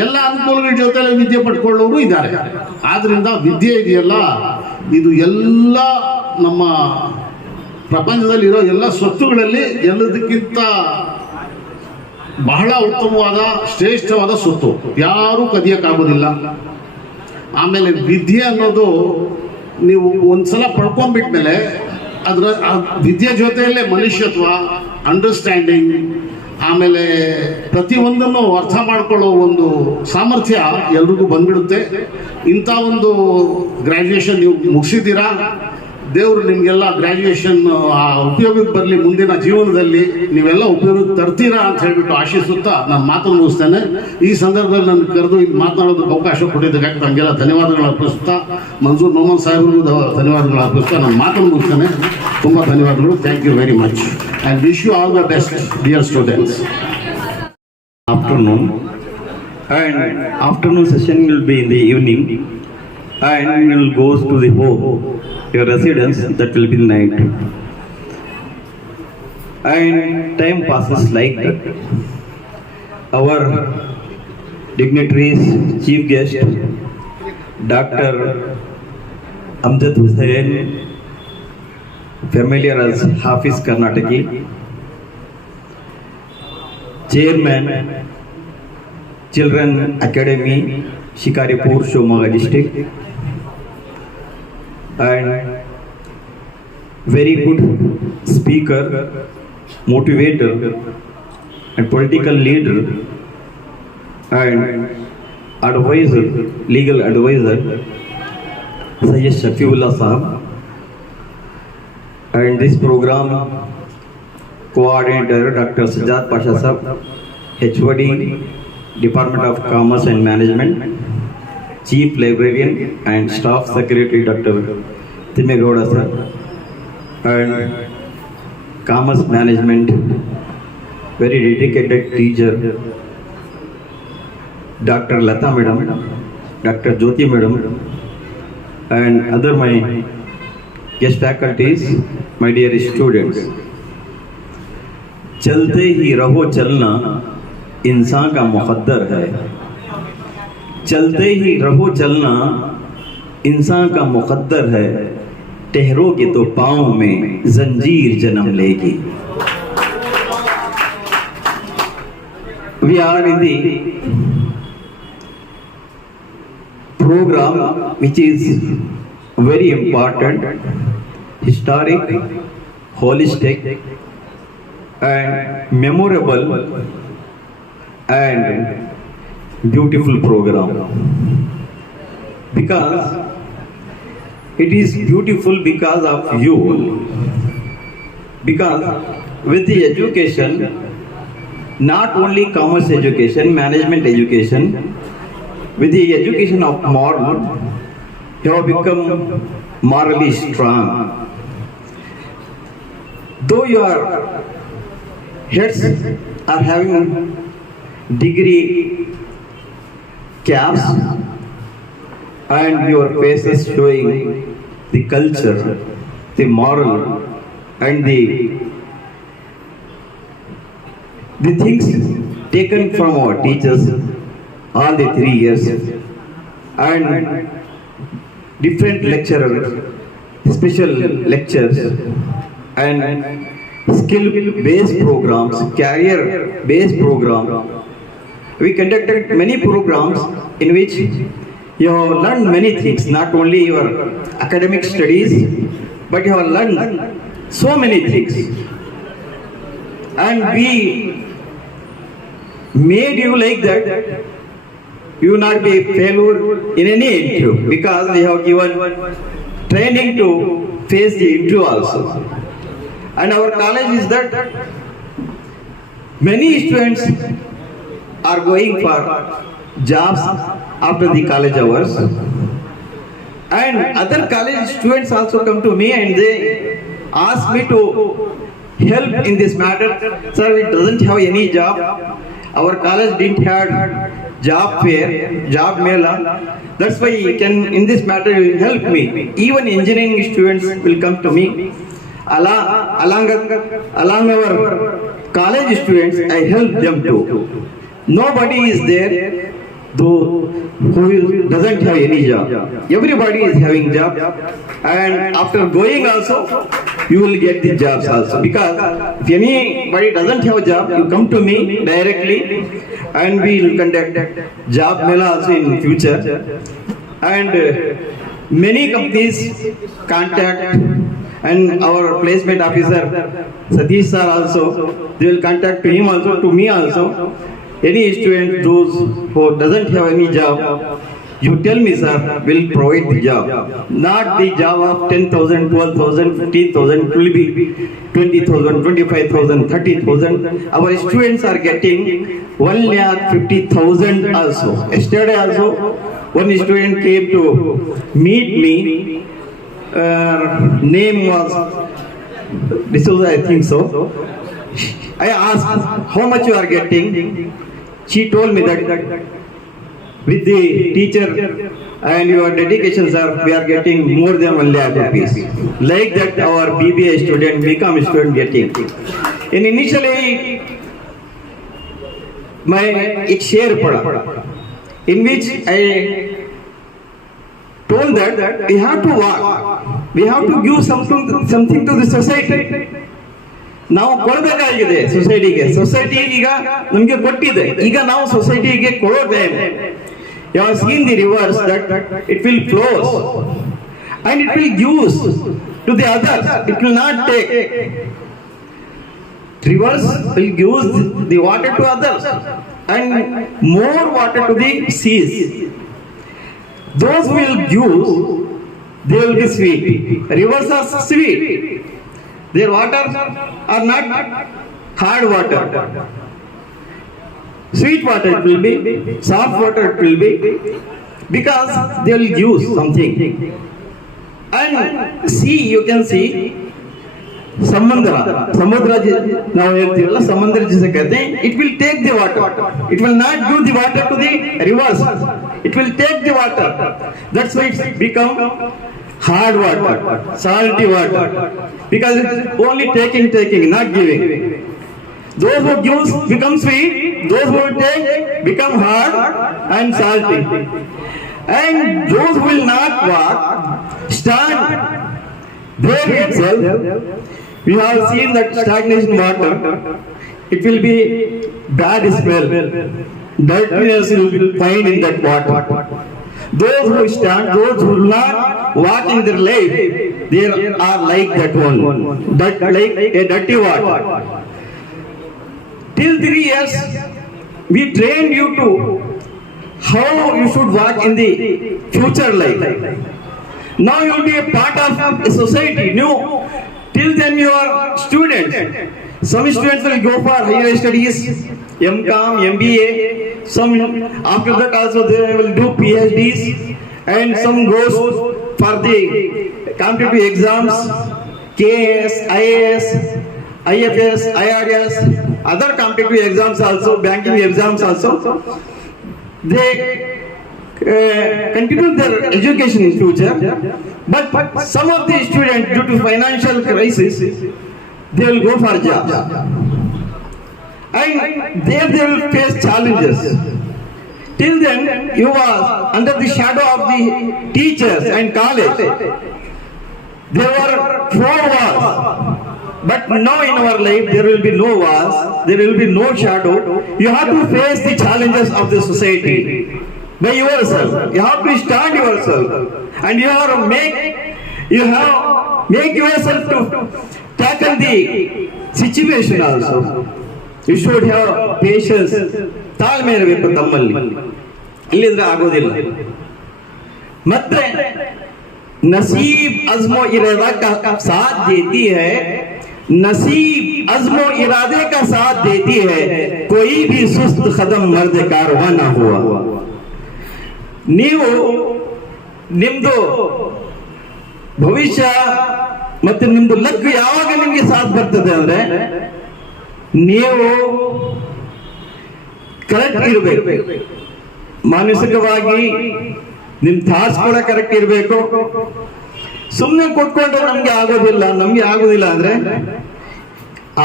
ಎಲ್ಲ ಅನುಕೂಲಗಳ ಜೊತೆ ವಿದ್ಯೆ ಪಡ್ಕೊಳ್ಳೋರು ಇದ್ದಾರೆ. ಆದ್ರಿಂದ ವಿದ್ಯೆ ಇದೆಯಲ್ಲ, ಇದು ಎಲ್ಲ ನಮ್ಮ ಪ್ರಪಂಚದಲ್ಲಿರೋ ಎಲ್ಲ ಸ್ವತ್ತುಗಳಲ್ಲಿ ಎಲ್ಲದಕ್ಕಿಂತ ಬಹಳ ಉತ್ತಮವಾದ ಶ್ರೇಷ್ಠವಾದ ಸ್ವತ್ತು, ಯಾರೂ ಕದಿಯಕ್ಕಾಗೋದಿಲ್ಲ. ಆಮೇಲೆ ವಿದ್ಯೆ ಅನ್ನೋದು ನೀವು ಒಂದ್ಸಲ ಪಡ್ಕೊಂಡ್ಬಿಟ್ಮೇಲೆ ಅದರ ವಿದ್ಯೆ ಜೊತೆಯಲ್ಲೇ ಮನುಷ್ಯತ್ವ, ಅಂಡರ್ಸ್ಟ್ಯಾಂಡಿಂಗ್, ಆಮೇಲೆ ಪ್ರತಿಯೊಂದನ್ನು ಅರ್ಥ ಮಾಡ್ಕೊಳ್ಳೋ ಒಂದು ಸಾಮರ್ಥ್ಯ ಎಲ್ರಿಗೂ ಬಂದ್ಬಿಡುತ್ತೆ. ಇಂಥ ಒಂದು ಗ್ರ್ಯಾಜುಯೇಷನ್ ನೀವು ಮುಗಿಸಿದ್ದೀರಾ. ದೇವರು ನಿಮಗೆಲ್ಲ ಗ್ರ್ಯಾಜುಯೇಷನ್ ಉಪಯೋಗಕ್ಕೆ ಬರಲಿ. ಮುಂದಿನ ಜೀವನದಲ್ಲಿ ನೀವೆಲ್ಲ ಉಪಯೋಗಕ್ಕೆ ತರ್ತೀರಾ ಅಂತ ಹೇಳ್ಬಿಟ್ಟು ಆಶಿಸುತ್ತಾ ನಾನು ಮಾತನ್ನು ಮುಗಿಸ್ತೇನೆ. ಈ ಸಂದರ್ಭದಲ್ಲಿ ನನ್ನ ಕರೆದು ಇಲ್ಲಿ ಮಾತನಾಡೋದಕ್ಕೆ ಅವಕಾಶ ಕೊಟ್ಟಿದ್ದಕ್ಕಾಗಿ ತಮಗೆಲ್ಲ ಧನ್ಯವಾದಗಳು ಅರ್ಪಿಸುತ್ತಾ, ಮಂಜೂರ್ ನೋಮಾನ್ ಸಾಹೇಬ್ರಿಗೂ ಧನ್ಯವಾದಗಳು ಅರ್ಪಿಸುತ್ತಾ ನಾನು ಮಾತನ್ನು ಮುಗಿಸ್ತೇನೆ. ತುಂಬ ಧನ್ಯವಾದಗಳು. Thank you very much and wish you all the best, dear students. Afternoon, and afternoon session will be in the evening. and you will go to the home, your residence, that will be night. And time passes like that. Our dignitaries, chief guest, Dr. Amjad Hussain, familiar as Hafiz Karnataki, Chairman, Children Academy, Shikaripur, Shimoga district, and very good speaker, motivator, and political leader, and advisor, legal advisor, Sayyid Shafiullah Sahab, and this program coordinator, Dr. Sajjad Pasha Sahab, HOD, Department of Commerce and Management, Chief Librarian and Staff Secretary, Dr. Timegowda Sir, and Commerce Management, very dedicated teacher, Dr. Lata Madam, Dr. Jyoti Madam, and other my guest faculties, my dear students. चलते ही रहो चलना इंसान का मुकद्दर है, चलते ही रहो चलना इंसान का मुकद्दर है, ठहरोगे तो पाँव में जंजीर जन्म लेगी. We are in the program which is very important, historic, holistic, and memorable and beautiful program. Because it is beautiful because of you. Because with the education, not only commerce education, management education, with the education of moral, you have become morally strong. Though your heads are having degree caps and your faces showing the culture, the moral, and the things taken from our teachers all the 3 years, and different lecturers, special lectures, and skill-based programs, career-based programs. We conducted many programs in which you have learned many things, not only your academic studies, but you have learned so many things. And we made you like that, you will not be a failure in any interview, because we have given training to face the interview also. And our college is that many students are going for jobs after the college hours, and other college students also come to me and they ask me to help in this matter. Sir, it doesn't have any job. Our college didn't have job fair, job mela. That's why you can, in this matter, you help me. Even engineering students will come to me. Along our college students, I help them too. Nobody is there who doesn't have any job. Everybody is having job, and after going also, you will get the jobs also. Because if anybody doesn't have a job, you come to me directly, and we will conduct job mela also in future. And many companies contact, and our placement officer Satish sir also, they will contact to him also, to me also. Any student, those who doesn't have any job, you tell me, sir, will provide the job. Not the job of 10,000, 12,000, 15,000, it will be 20,000, 25,000, 30,000. Our students are getting 1,50,000 also. Yesterday also, one student came to meet me. Name was D'Souza, I think so. I asked how much you are getting. She told me that with the teacher and your dedication, sir, we are getting more than 1 lakh rupees. Like that, our BBA student, BCom student getting. And initially, my एक शेर पढ़ा, in which I told that we have to work, we have to give something to the society. ನಾವು ಕೊಡಬೇಕಾಗಿದೆ ಸೊಸೈಟಿಗೆ, society ಈಗ ನಮಗೆ ಕೊಟ್ಟಿದೆ, ಈಗ ನಾವು ಸೊಸೈಟಿಗೆ ಕೊಡೋ time. You have seen the reverse, that it will flows and it will use to the others, it will not take. Rivers will use the water to others and more water to the seas. Those who will use, they will be sweet. Rivers are sweet. Their water are not hard water. Sweet water it will be, soft water it will be, because they will use something. And sea, you can see, samudra now ಹೇಳ್ತೀವಲ್ಲ, ಸಮುದ್ರ जिसे कहते हैं, it will take the water, it will not give the water to the rivers, it will take the water. That's why it become hard water, salty water, because it's only taking, not giving. Those who give become sweet, those who take become hard and salty. And those who will not walk, stand there itself. We have seen that stagnation water, it will be bad smell, dirtiness will be found in that water. Those who stand, those who will not walk in their life, they are like that one, that like a dirty water. Till 3 years, we trained you to how you should walk in the future life. Now you will be a part of a society. No, till then you are students. Some students will go for higher studies, MCom, MBA. Some after that also they will do PhDs, and some goes for the competitive exams, KS, IAS, IFS, IRS, other competitive exams also, banking exams also. They continue their education in future, but some of the students, due to financial crisis, they will go for jobs, and there they will face challenges. Till then, you are under the shadow of the teachers and college. There were 4 walls. But now in our life, there will be no walls, there will be no shadow. You have to face the challenges of the society by yourself. You have to stand yourself, and you have to make yourself to tackle the situation also. You should have patience. ತಾಳ್ಮೆ ಇರಬೇಕು ತಮ್ಮಲ್ಲಿ, ಇಲ್ಲಿದ್ರೆ ಆಗೋದಿಲ್ಲ. ಮತ್ತೆ ನಸೀಬ್ ಅಜ್ಮೋ ಇರಾदा का साथ देती है, नसीब अज़्मो इरादे का साथ देती है, कोई भी सुस्त कदम मर्द कारवां ना हुआ. ನೀವು ನಿಮ್ದು ಭವಿಷ್ಯ ಮತ್ತೆ ನಿಮ್ದು ಲಕ್ ಯಾವಾಗ ನಿಮ್ಗೆ ಸಾಥ್ ಬರ್ತದೆ ಅಂದ್ರೆ, ನೀವು ಕರೆಕ್ಟ್ ಇರಬೇಕು, ಮಾನಸಿಕವಾಗಿ ನಿಮ್ ಥಾಟ್ಸ್ ಕೂಡ ಕರೆಕ್ಟ್ ಇರಬೇಕು. ಸುಮ್ಮನೆ ಕೂತ್ಕೊಂಡ್ರೆ ನಮ್ಗೆ ಆಗೋದಿಲ್ಲ ಅಂದ್ರೆ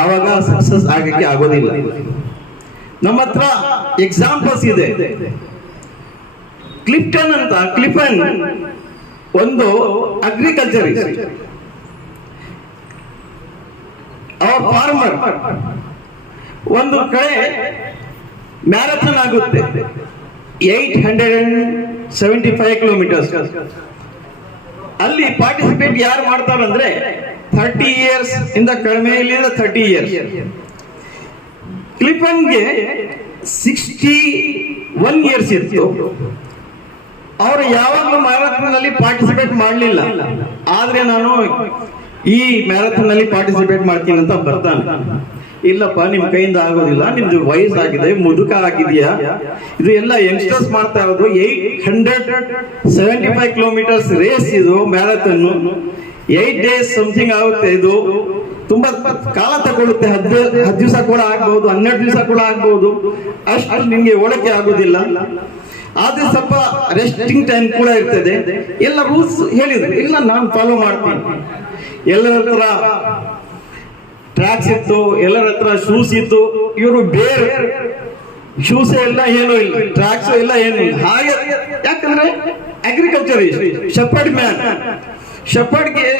ಆವಾಗ ಸಕ್ಸಸ್ ಆಗಕ್ಕೆ ಆಗೋದಿಲ್ಲ. ನಮ್ಮ ಹತ್ರ ಎಕ್ಸಾಂಪಲ್ಸ್ ಇದೆ. ಕ್ಲಿಫನ್ ಒಂದು ಅಗ್ರಿಕಲ್ಚರ್, ಅವರ್ ಫಾರ್ಮರ್ ಒಂದು ಕಡೆ ಮ್ಯಾರಥಾನ್ ಆಗುತ್ತೆ, 875 ಕಿಲೋಮೀಟರ್ಸ್. ಅಲ್ಲಿ ಪಾರ್ಟಿಸಿಪೇಟ್ ಯಾರು ಮಾಡ್ತಾರಂದ್ರೆ 30 ಇಯರ್ಸ್ ಇಂದ ಕಡಿಮೆ, ಇಲ್ಲಿಂದ 30 ಇಯರ್ಸ್. ಕ್ಲಿಫನ್ಗೆ 61 ಇಯರ್ಸ್ ಇತ್ತು. ಅವರು ಯಾವಾಗಲೂ ಮ್ಯಾರಥಾನ್ ನಲ್ಲಿ ಪಾರ್ಟಿಸಿಪೇಟ್ ಮಾಡಲಿಲ್ಲ. ಆದ್ರೆ ನಾನು ಈ ಮ್ಯಾರಥಾನ್ ನಲ್ಲಿ ಪಾರ್ಟಿಸಿಪೇಟ್ ಮಾಡ್ತೀನಿ ಅಂತ ಬರ್ತಾನೆ. ಇಲ್ಲಪ್ಪ, ನಿಮ್ ಕೈಯಿಂದ ಆಗೋದಿಲ್ಲ, ನಿಮ್ದು ವಯಸ್ಸಾಗಿದೆ, ಮುದುಕ ಆಗಿದೆಯಾ, ಇದು ಎಲ್ಲ ಯಂಗ್ಸ್ಟರ್ಸ್ ಮಾಡ್ತಾ ಇರೋದು. 875 ಕಿಲೋಮೀಟರ್ಸ್ ರೇಸ್ ಇದು, ಮ್ಯಾರಥಾನ್ 8 ಡೇಸ್ ಸಮಥಿಂಗ್ ಆಗುತ್ತೆ. ಇದು ತುಂಬಾ ಕಾಲ ತಗೊಳುತ್ತೆ. 10 ದಿವಸ ಕೂಡ ಆಗ್ಬಹುದು, 12 ದಿವಸ ಕೂಡ ಆಗ್ಬಹುದು. ಅಷ್ಟು ನಿಮ್ಗೆ ಓಡಕ್ಕೆ ಆಗೋದಿಲ್ಲ. ಆದ್ರೆ ಸ್ವಲ್ಪ ರೆಸ್ಟಿಂಗ್ ಟೈಮ್ ಕೂಡ ಇರ್ತದೆ. ಎಲ್ಲ ರೂಲ್ಸ್ ಹೇಳಿದ್ರು, ಇಲ್ಲ ನಾನು ಫಾಲೋ ಮಾಡ್ತೀನಿ. ಎಲ್ಲರ ಹತ್ರ ಟ್ರ್ಯಾಕ್ಸ್ ಇತ್ತು, ಎಲ್ಲರ ಹತ್ರ ಶೂಸ್ ಇತ್ತು. ಇವರು ಬೇರೆ ಶೂಸ್ ಎಲ್ಲ ಏನೂ ಇಲ್ಲ, ಟ್ರ್ಯಾಕ್ಸ್ ಎಲ್ಲ ಏನೂ ಇಲ್ಲ. ಹಾಗೆ ಯಾಕಂದ್ರೆ ಅಗ್ರಿಕಲ್ಚರ್ ಶೆಪರ್ಡ್ ಮ್ಯಾನ್, ಶೆಪರ್ಡ್ಗೆ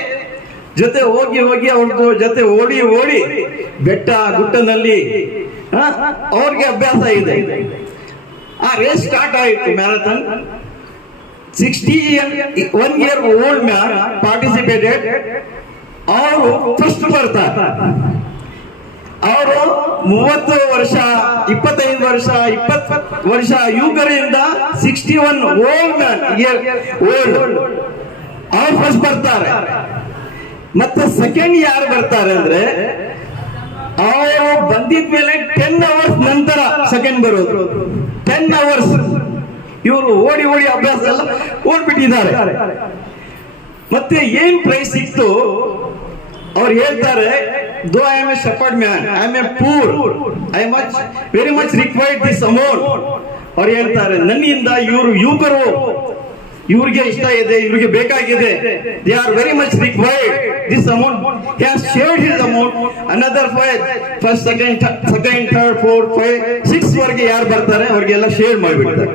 ಜೊತೆ ಹೋಗಿ ಅವ್ರದ್ದು ಜೊತೆ ಓಡಿ ಬೆಟ್ಟ ಗುಟ್ಟನಲ್ಲಿ ಅವ್ರಿಗೆ ಅಭ್ಯಾಸ ಇದೆ. ಆ ರೇಸ್ ಸ್ಟಾರ್ಟ್ ಆಯಿತು, marathon. 61 year old man participated. ಅವರು ಫಸ್ಟ್ ಬರ್ತಾರೆ. ಅವರು 30 ವರ್ಷ, 25 ವರ್ಷ, 20 ವರ್ಷ ಯುವಕರಿಂದ 61 ಓಲ್ಡ್ ಮ್ಯಾನ್ ಓಲ್ಡ್ ಅವ್ರು ಫಸ್ಟ್ ಬರ್ತಾರೆ. ಮತ್ತೆ ಸೆಕೆಂಡ್ ಯಾರು ಬರ್ತಾರೆ ಅಂದ್ರೆ ಅವರು ಬಂದಿದ್ಮೇಲೆ 10 hours ನಂತರ ಸೆಕೆಂಡ್ ಬರೋದು. 10 hours ಇವರು ಓಡಿ ಅಭ್ಯಾಸ ಎಲ್ಲ ಓಡ್ಬಿಟ್ಟಿದ್ದಾರೆ. ಮತ್ತೆ ಏನ್ ಪ್ರೈಸ್ ಸಿಕ್ತು ಅವ್ರು ಹೇಳ್ತಾರೆ, though I am A shepherd man, I am A poor, I much very much required this amount. ಅವ್ರು ಹೇಳ್ತಾರೆ, ನನ್ನಿಂದ ಇವರು ಯುವಕರು, ಇವ್ರಿಗೆ ಇಷ್ಟ ಇದೆ, ಇವ್ರಿಗೆ ಬೇಕಾಗಿದೆ, they are very much required this amount. He has shared his amount another first second third fourth 5 6 ವರೆಗೆ ಯಾರು ಬರ್ತಾರೆ ಅವ್ರಿಗೆಲ್ಲ ಶೇರ್ ಮಾಡಿಬಿಡ್ತಾರೆ.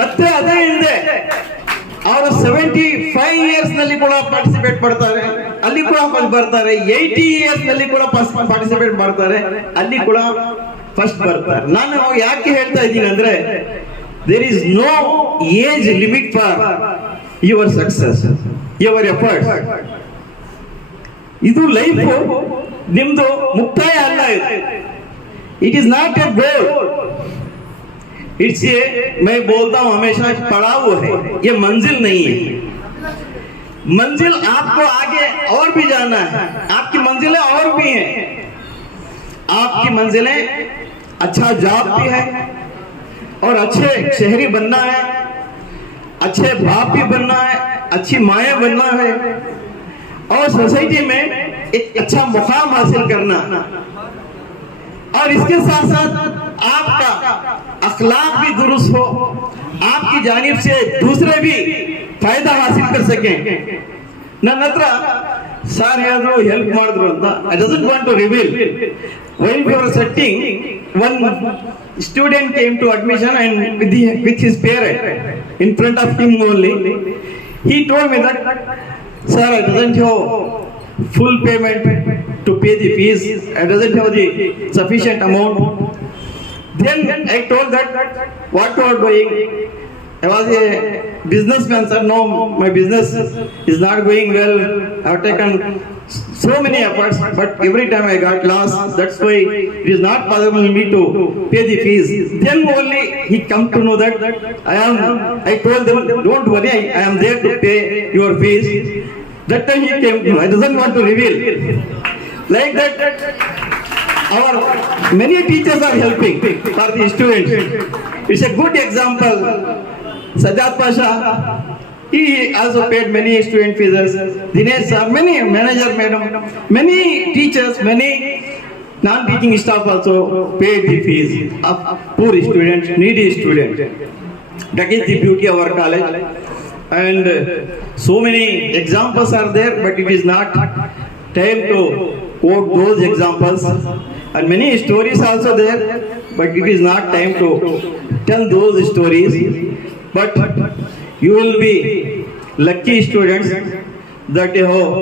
ಮತ್ತೆ ಅದೇ ಹಿಂದೆ ಅವರು 75 years ನಲ್ಲಿ ಕೂಡ ಪಾರ್ಟಿಸಿಪೇಟ್ ಮಾಡ್ತಾರೆ, ಅಲ್ಲಿ ಕೂಡ ಫಸ್ಟ್ ಬರ್ತಾರೆ. 80 years ನಲ್ಲಿ ಕೂಡ ಪಾರ್ಟಿಸಿಪೇಟ್ ಮಾಡ್ತಾರೆ, ಅಲ್ಲಿ ಕೂಡ ಫಸ್ಟ್ ಬರ್ತಾರೆ. ನಾನು ಯಾಕೆ ಹೇಳ್ತಾ ಇದ್ದೀನಿ ಅಂದ್ರೆ, there is no age limit for your success, your efforts. ಇದು ಲೈಫ್ ನಿಮ್ದು ಮುಕ್ತಾಯ ಅಲ್ಲ. It is not a goal, it's ये, मैं बोलता हूं हमेशा, पड़ाव है, ये मंजिल नहीं है. मंजिल आपको आगे और भी जाना है, आपकी मंजिलें और भी हैं. आपकी मंजिलें अच्छा जॉब भी है, और अच्छे शहरी बनना है, अच्छे बाप भी बनना है, अच्छी माएँ बनना है, और सोसाइटी में एक अच्छा मुकाम हासिल करना. और इसके साथ साथ आपका अखलाक भी दुरुस्त हो, आपकी जानिब से दूसरे भी फायदा हासिल कर सकें. ನನ್ನ ಹತ್ರ ಸರ್ ಯಾರು ಹೆಲ್ಪ್ ಮಾಡಿದ್ರು ಅಂತ, I doesn't want to reveal. when we were setting, one student came to admission and with his parent in front of him only, he told me that, sir, I doesn't have full payment to pay the fees, I doesn't have the sufficient amount. Then I told that, what you are doing? I was a businessman, sir. No, my business is not going well. I have taken so many efforts, but every time I got lost. That's why it is not possible for me to pay the fees. Then only he come to know that I told them, don't worry, I am there to pay your fees. That time he came to, I doesn't want to reveal. Like that, our many teachers are helping for the students. It's a good example. Sajjad Pasha, he also paid many student fees. Dinesh sir, many manager madam, many teachers, many non-teaching staff also paid the fees of poor students, needy students. That is the beauty of our college. And so many examples are there, but it is not time to quote those examples. And many stories also there, but it is not time to tell those stories. But you will be lucky students that you have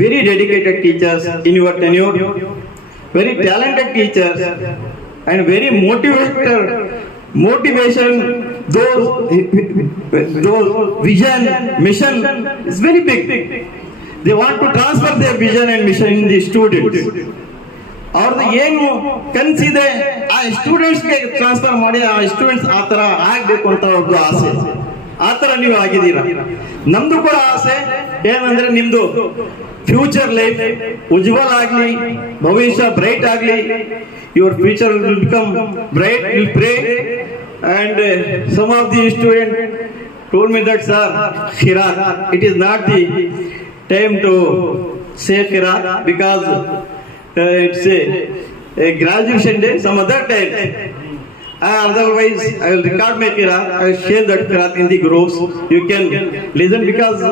very dedicated teachers in your tenure, very talented teachers, and very motivation. Those vision, mission is very big. They want to transfer their vision and mission in the students. ಅವ್ರದ್ದು ಏನು ಕನಸಿದೆ ಆ ಸ್ಟೂಡೆಂಟ್ಸ್ಗೆ transfer ಮಾಡಿ ಆ students ಆ ಥರ ಆಗಬೇಕು ಅಂತ ಅವ್ರದ್ದು ಆಸೆ. ಆ ಥರ ನೀವು ಆಗಿದ್ದೀರಾ. ನಮ್ದು ಕೂಡ ಆಸೆ ಏನಂದ್ರೆ ನಿಮ್ದು ಫ್ಯೂಚರ್ ಲೈಫ್ ಉಜ್ವಲ ಆಗಲಿ, ಭವಿಷ್ಯ ಬ್ರೈಟ್ ಆಗಲಿ. Your future will become bright, will pray. And some of the students told me that, sir, Khirat, it is not the time to say Khirat because it's a graduation day, some other time. Otherwise, I will record my qiraat. I will share that qiraat in the groups. You can listen because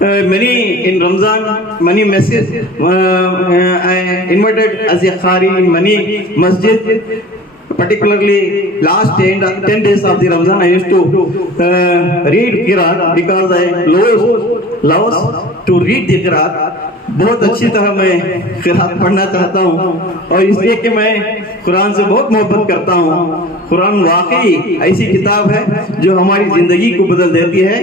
many in Ramzan, many messages I invited as a qari in many masjid. Particularly last 10 days of the Ramzan, I used to read Qur'an because I love to read the Qur'an. बहुत अच्छी तरह मैं क़ुरान पढ़ना चाहता हूँ और इसलिए कि मैं कुरान से बहुत मोहब्बत करता हूँ। कुरान वाकई ऐसी किताब है जो हमारी ज़िंदगी को बदल देती है।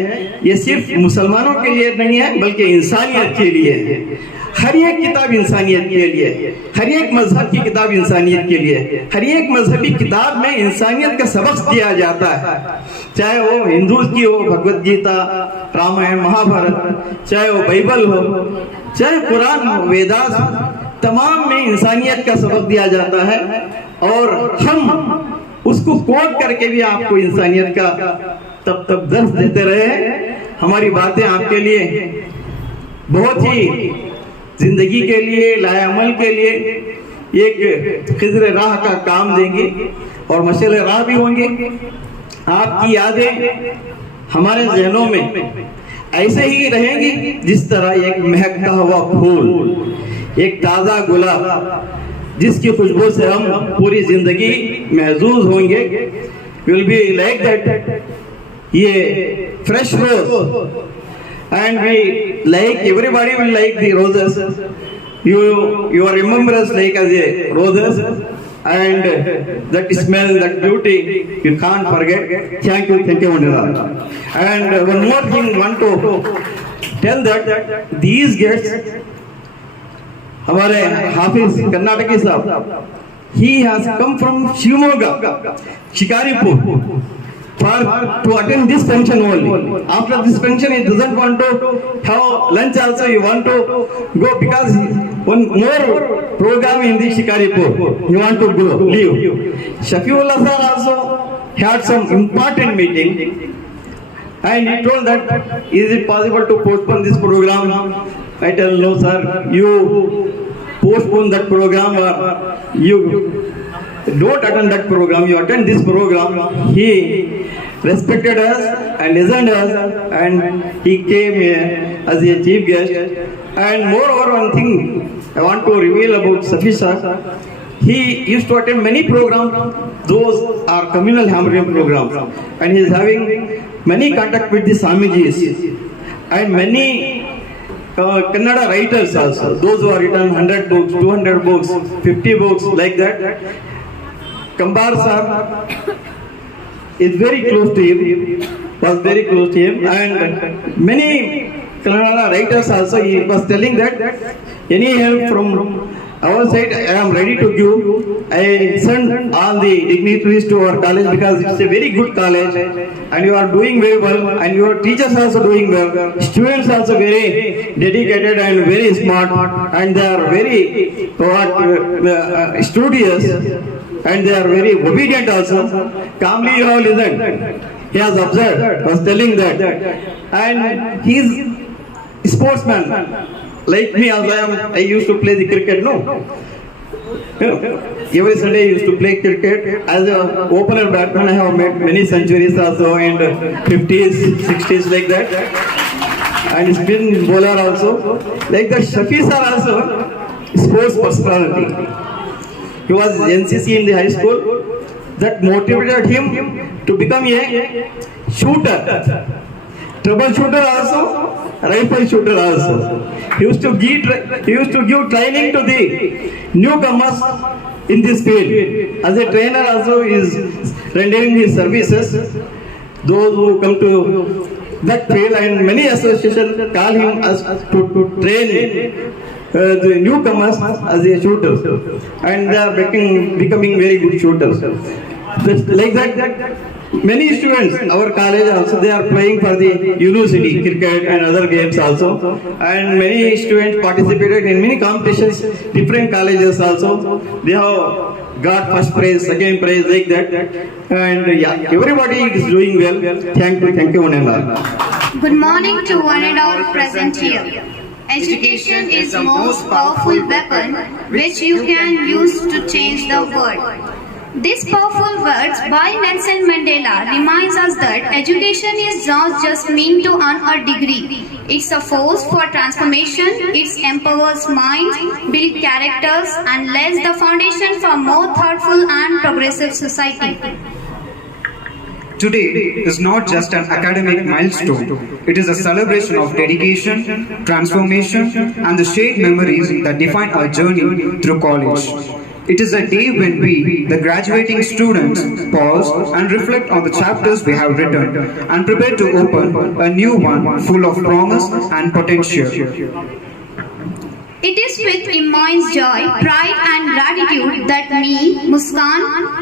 ये सिर्फ मुसलमानों के लिए नहीं है बल्कि इंसानियत के लिए है। हर एक किताब इंसानियत के लिए, हर एक मजहब की किताब इंसानियत के लिए, हर एक मजहबी किताब में इंसानियत का सबक दिया जाता है। चाहे वो हिंदू की हो भगवत गीता, रामायण, महाभारत, चाहे वो बाइबल हो, चाहे कुरान हो, वेदास, तमाम में इंसानियत का सबक दिया जाता है और हम उसको कोट करके भी आपको इंसानियत का तब दर्स देते रहे। हमारी बातें आपके लिए बहुत ही जिंदगी के लिए, लाएअमल के लिए एक खिज़्र राह का काम देंगे और मशाल राह भी होंगे। आपकी यादें हमारे ज़हनों में ऐसे ही रहेंगी जिस तरह एक महकता हुआ फूल, एक ताज़ा गुलाब जिसकी खुशबू से हम पूरी जिंदगी महजूज होंगे। विल बी लाइक दैट, ये fresh rose, and we like, everybody will like the roses. You remember us like as a roses, and that smell, that beauty you can't forget. Thank you Vandana. And one more thing I want to tell that these guests, हमारे हाफिज कर्नाटकी साहब, he has come from Shimoga, Shikaripur, to attend this function only. After this function, he doesn't want to have lunch also, he want to go because one more program in the Shikaripur, he want to go, leave. Shafiullah sir also had some important meeting and he told that, is it possible to postpone this program? I tell, no sir, you postpone that program or you don't attend that program, you attend this program. He respected us and listened us and he came here as a chief guest. And moreover, one thing I want to reveal about Safi sir, he used to attend many programs. Those are communal Hamrium programs, and he is having many contact with the Swamijis and many Kannada writers also, those who have written 100 books, 200 books, 50 books, like that. Kambar sir is very close to him, was very close to him, and many Kannada writers also, he was telling that any help from our side, I am ready to give. I send all the dignitaries to our college because it's a very good college and you are doing very well and your teachers also doing well. Students also very dedicated and very smart and they are very studious and they are very obedient also. Calmly you have listened. He has observed, was telling that. And he is a sportsman. Like me also, I used to play the cricket, no? Every Sunday I used to play cricket. As an opener batsman, I have made many centuries also in 50s, 60s, like that. And spin bowler also. Like that, Shafi sir also, sports personality. He was NCC in the high school. That motivated him to become a shooter. Troubleshooter also, rifle shooter also. He used to give training to the newcomers in this field. As a trainer also, he is rendering his services. Those who come to that field and many associations call him as to train the newcomers as a shooter, and they are becoming very good shooters. Like that. Many students, our college also, they are playing for the university, cricket and other games also. And many students participated in many competitions, different colleges also. They have got first prize, second prize, like that. And yeah, everybody is doing well. Thank you, one and all. Good morning to one and all present here. Education is the most powerful weapon which you can use to change the world. These powerful words by Nelson Mandela reminds us that education is not just meant to earn a degree. It's a force for transformation. It empowers minds, builds characters, and lays the foundation for more thoughtful and progressive society. Today is not just an academic milestone, it is a celebration of dedication, transformation, and the shared memories that define our journey through college. It is a day when we, the graduating students, pause and reflect on the chapters we have written and prepare to open a new one full of promise and potential. It is with immense joy, pride and gratitude that me, Muskan,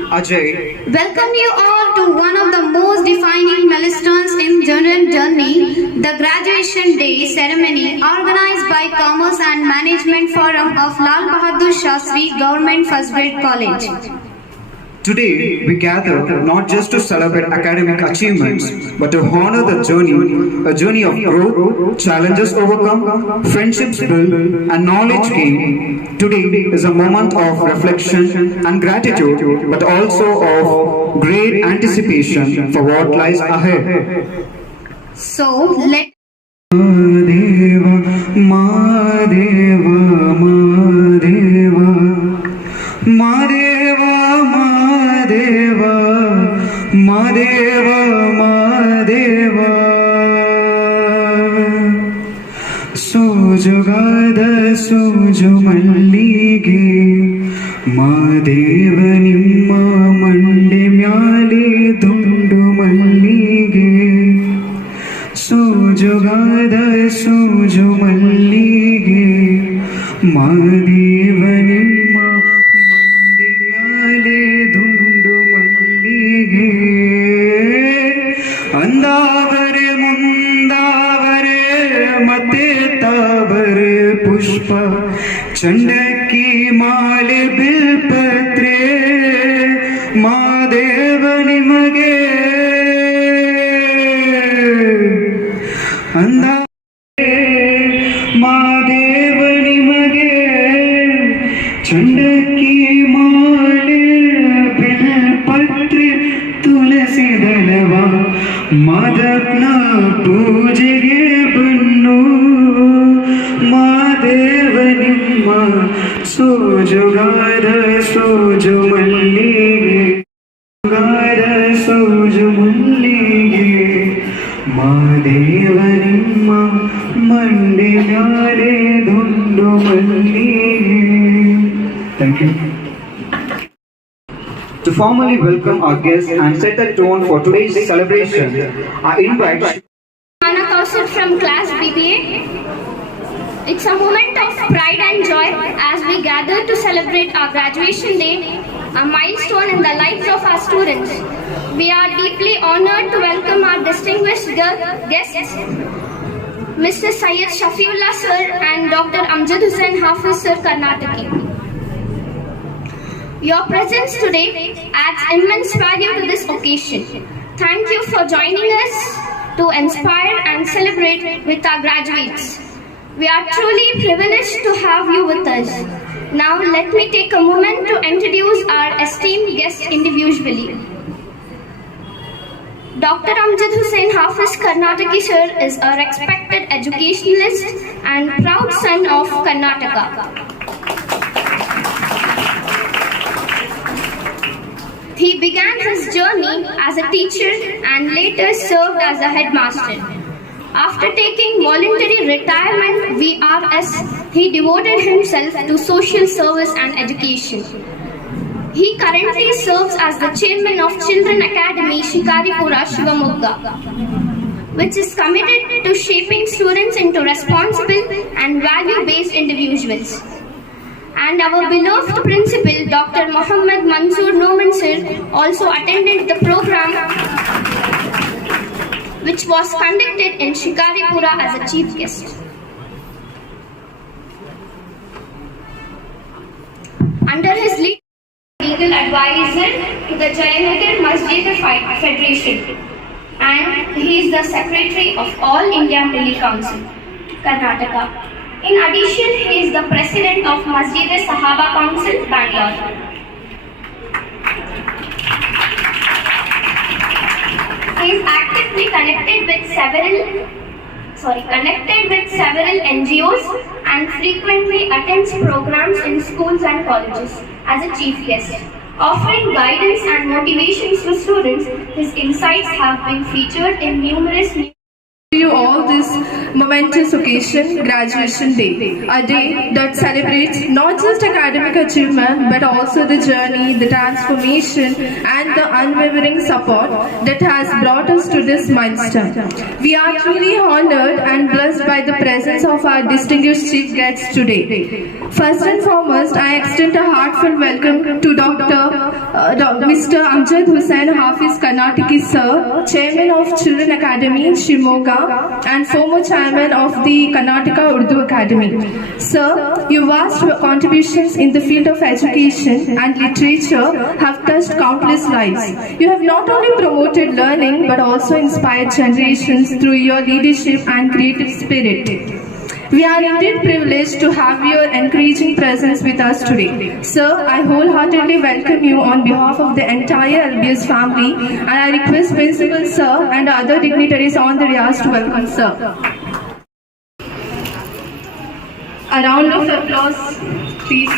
Ajay, welcome you all to one of the most defining milestones in student journey, the graduation day ceremony organized by Commerce and Management Forum of Lal Bahadur Shastri Government First Grade College. today we gather not just to celebrate academic achievements, but to honor the journey, a journey of growth, challenges overcome, friendships built, and knowledge gained. Today is a moment of reflection and gratitude, but also of great anticipation for what lies ahead. So, let Madeva, Madeva, Madeva, Madeva, Madeva, Madeva, Madeva. ಸೋಜುಗಾದ ಸೋಜು ಮಲ್ಲಿಗೆ ಮಾದೇವ ನಿಮ್ಮ ಮಂಡೆ ಮ್ಯಾಲೆ ದುಂಡು ಮಲ್ಲಿಗೆ ಸೋಜುಗಾದ ಸೋಜು ಮಲ್ಲಿಗೆ ಮಾದೇವ ನಿಮ್ಮ ಮಂಡೆ ಮ್ಯಾಲೆ ದುಂಡು ಮಲ್ಲಿಗೆ ಅಂದಾವರೆ ಮುಂದಾವರೆ ಮತ್ತೆ ತಾವರೆ ಪುಷ್ಪ ಚಂಡಕ್ಕಿ ಮಾಲೆ ಬಿಲ್ಪತ್ರೆ ಮಾದೇವ ನಿಮಗೆ ಅಂದ ಮಾದೇವ ನಿಮಗೆ ಚಂಡಕ್ಕಿ ಮಾಲೆ ಬಿಲ್ಪತ್ರೆ ತುಳಸಿ ದಳವ ಮಾದಪ್ಪನ ಪೂಜೆಗೆ ಬನ್ನು ಮಾದೇವ ನಿಮ್ಮ ಸೋಜುಗಾದ ಸೋಜು ಮಲ್ಲಿಗೆ ಗಾದ ಸೋಜು ಮಲ್ಲಿಗೆ ಮಾದೇವ ನಿಮ್ಮ ಮಂಡೆ ಮ್ಯಾಲೆ ದುಂಡು ಮಲ್ಲಿಗೆ. Thank you. To formally welcome our guests and set the tone for today's celebration, I invite Anna Kausar from class BBA. It's a moment of pride and joy as we gather to celebrate our graduation day, a milestone in the lives of our students. We are deeply honored to welcome our distinguished guests, Mr. Syed Shafiullah Sir and Dr. Amjad Hussain Hafiz Sir, Karnataki. Your presence today adds immense value to this occasion. Thank you for joining us to inspire and celebrate with our graduates. We are truly privileged to have you with us. Now let me take a moment to introduce our esteemed guests individually. Dr. Amjad Hussain Hafiz Karnataki Sir is a respected educationalist and proud son of Karnataka. He began his journey as a teacher and later served as a headmaster. After taking voluntary retirement VRS, he devoted himself to social service and education. He currently serves as the chairman of Children Academy Shikaripura, Shivamogga, which is committed to shaping students into responsible and value-based individuals. And our beloved principal, Dr. Mohammad Manzoor Noman Sir, also attended the program which was conducted in Shikaripura as a chief guest. Under his lead, legal advisor to the Jayanagar Masjid Federation, and he is the secretary of All India Milli Council, Karnataka. In addition, he is the president of Masjid Sahaba Council, Bangalore. He is actively connected with several NGOs and frequently attends programs in schools and colleges as a chief guest. Offering guidance and motivations to students, his insights have been featured in numerous you all this momentous occasion, Graduation Day, a day that celebrates not just academic achievement but also the journey, the transformation and the unwavering support that has brought us to this milestone. We are truly honored and blessed by the presence of our distinguished chief guests today. First and foremost, I extend a heartfelt welcome to Mr. Amjad Hussain Hafiz Karnataki Sir, Chairman of Children Academy, Shimoga, and former chairman of the Karnataka Urdu Academy. Sir, your vast contributions in the field of education and literature have touched countless lives. You have not only promoted learning but also inspired generations through your leadership and creative spirit. We are indeed privileged to have your encouraging presence with us today. Sir, I wholeheartedly welcome you on behalf of the entire LBS family, and I request Principal Sir and other dignitaries on the dais to welcome Sir. A round of applause, please.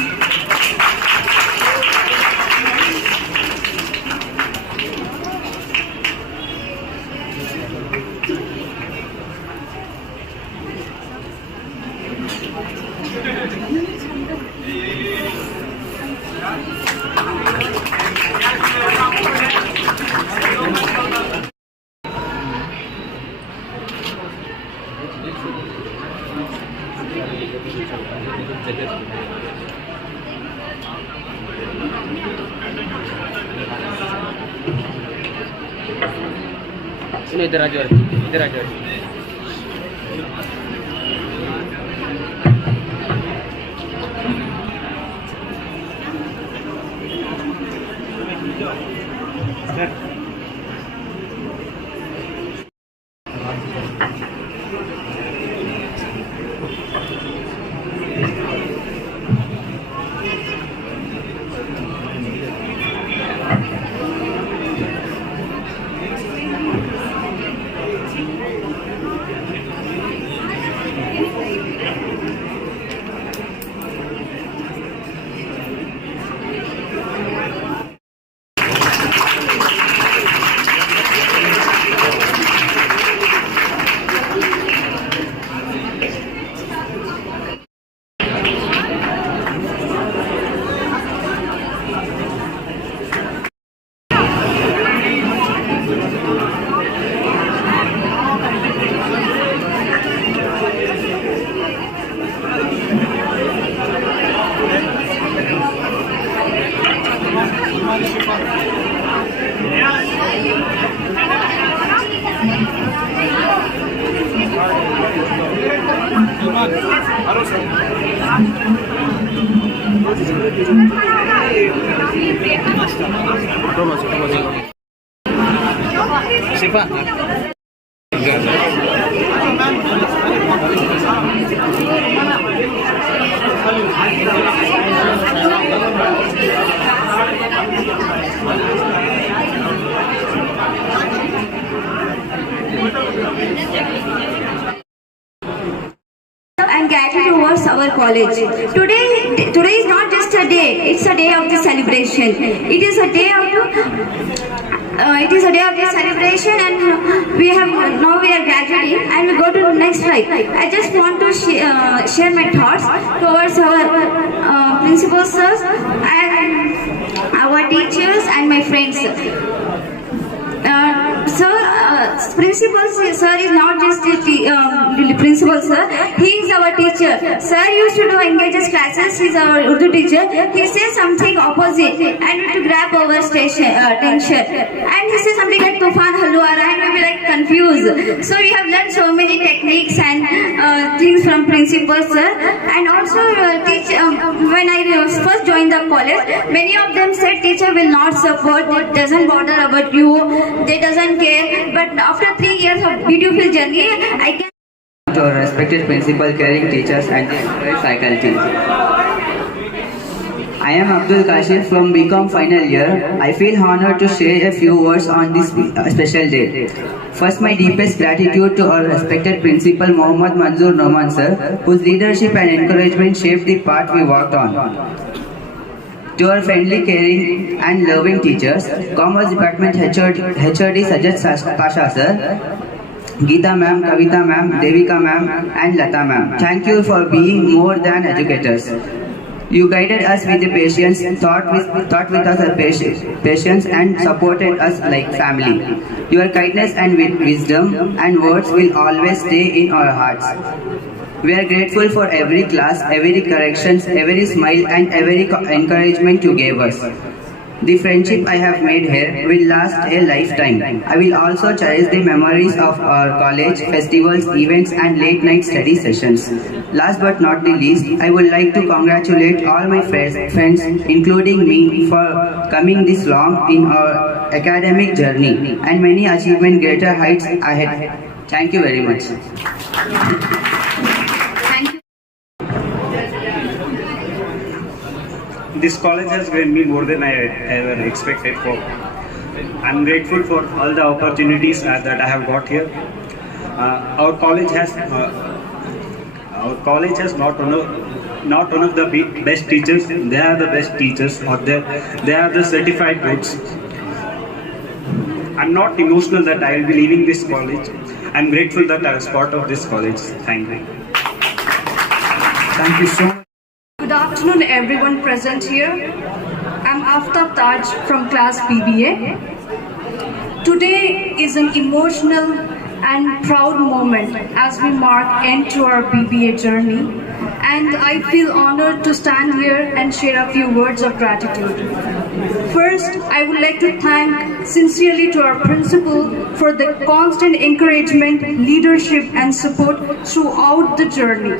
इधर आ जाओ and gratitude towards our college. Today is not just a day; it's a day of the celebration. It is a day of the celebration, and we are graduating, and we go to the next slide. I just want to share my thoughts towards our principal sirs and our teachers and my friends. Principal sir is not just the principal sir, he is our teacher. Sir used to do engages classes, he is our Urdu teacher. He says something opposite and to grab our attention. And he says something like Tufan Halwara and we will be like confused. So we have learned so many techniques and things from principal sir. And also when I first joined the college, many of them said teacher will not support, it doesn't bother about you, they doesn't care. But after 3 years of beautiful journey, I can to our respected principal, caring teachers and the faculty. I am Abdul Kashif from BCom final year. I feel honored to share a few words on this special day. First, my deepest gratitude to our respected principal Mohammad Manzoor Noman sir, whose leadership and encouragement shaped the path we walked on. To our friendly, caring and loving teachers, Commerce Department HOD Sajjad Pasha sir, Geeta ma'am, Kavita ma'am, Devika ma'am and Lata ma'am. Thank you for being more than educators. You guided us with the patience, thought with us patience and supported us like family. Your kindness and wisdom and words will always stay in our hearts. We are grateful for every class, every corrections, every smile and every encouragement you gave us. The friendship I have made here will last a lifetime. I will also cherish the memories of our college, festivals, events and late night study sessions. Last but not the least, I would like to congratulate all my friends, including me, for coming this long in our academic journey and many achievement greater heights ahead. Thank you very much. This college has given me more than I ever expected for. I'm grateful for all the opportunities that I have got here. Our college has not one of the best teachers. They are the best teachers, or they are the certified goods. I'm not emotional that I will be leaving this college. I'm grateful that I was part of this college. Thank you. Thank you so much. Good afternoon everyone present here. I'm Aftab Taj from class BBA. Today is an emotional and proud moment as we mark end to our BBA journey, and I feel honored to stand here and share a few words of gratitude. First, I would like to thank sincerely to our principal for the constant encouragement, leadership and support throughout the journey.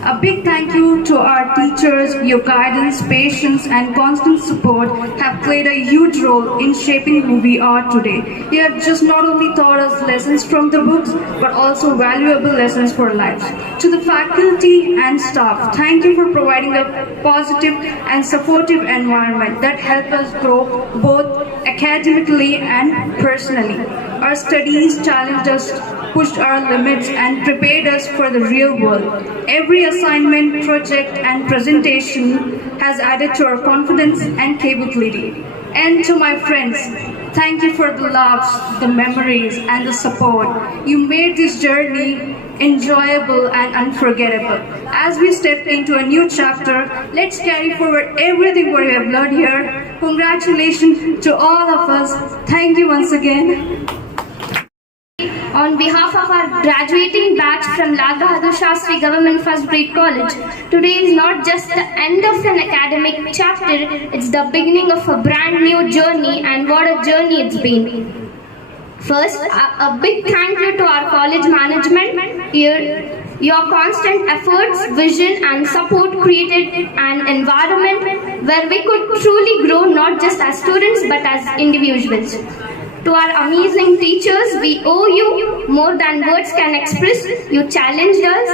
A big thank you to our teachers. Your guidance, patience and constant support have played a huge role in shaping who we are today. You have just not only taught us lessons from the books, but also valuable lessons for life. To the faculty and staff, thank you for providing a positive and supportive environment that helped us grow both academically and personally. Our studies challenged us, pushed our limits and prepared us for the real world. Every assignment, project and presentation has added to our confidence and capability. And to my friends, thank you for the laughs, the memories and the support. You made this journey enjoyable and unforgettable. As we step into a new chapter, let's carry forward everything we have learned here. Congratulations to all of us. Thank you once again. On behalf of our graduating batch from Lal Bahadur Shastri Government First Grade College, today is not just the end of an academic chapter, it's the beginning of a brand new journey, and what a journey it's been. First, a big thank you to our college management. Your constant efforts, vision and support created an environment where we could truly grow not just as students but as individuals. To our amazing teachers, we owe you more than words can express. You challenged us,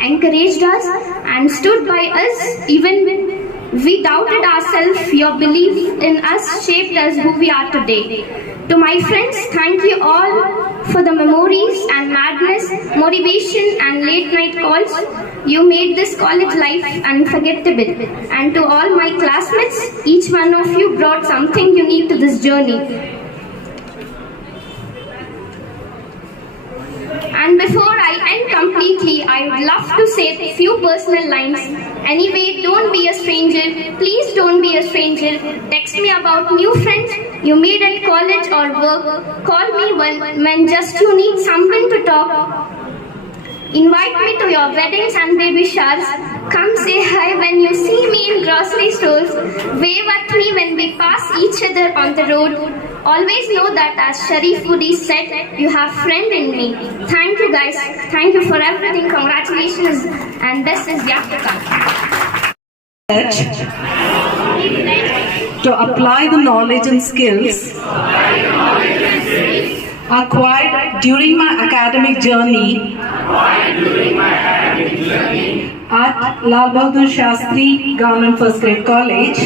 encouraged us and stood by us even we doubted ourselves. Your belief in us shaped us who we are today. To my friends, thank you all for the memories and madness, motivation and late night calls. You made this college life unforgettable. And to all my classmates, each one of you brought something unique to this journey. And before I end completely, I would love to say a few personal lines. Anyway, don't be a stranger. Please don't be a stranger. Text me about new friends you made at college or work. Call me when just you need someone to talk. Invite me to your weddings and baby showers. Come say hi when you see me in grocery stores. Wave at me when we pass each other on the road. Always know that as Sharifudi said, you have friend in me. Thank you guys. Thank you for everything. Congratulations and best is yet to come. To apply the knowledge and skills acquired during my academic journey at Lal Bahadur Shastri Government First Grade College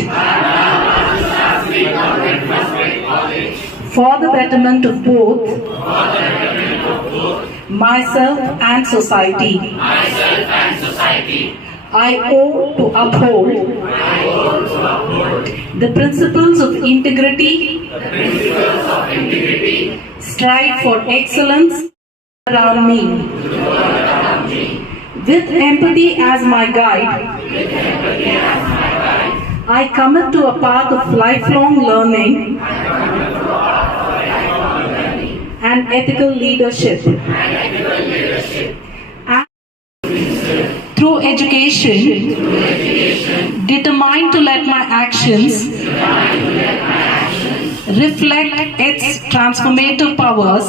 for the betterment of both myself and society. I owe to uphold the principles of integrity, strive for excellence around me. With empathy as my guide, I commit to a path of lifelong learning and ethical leadership. And through education, determined to let my actions reflect its transformative powers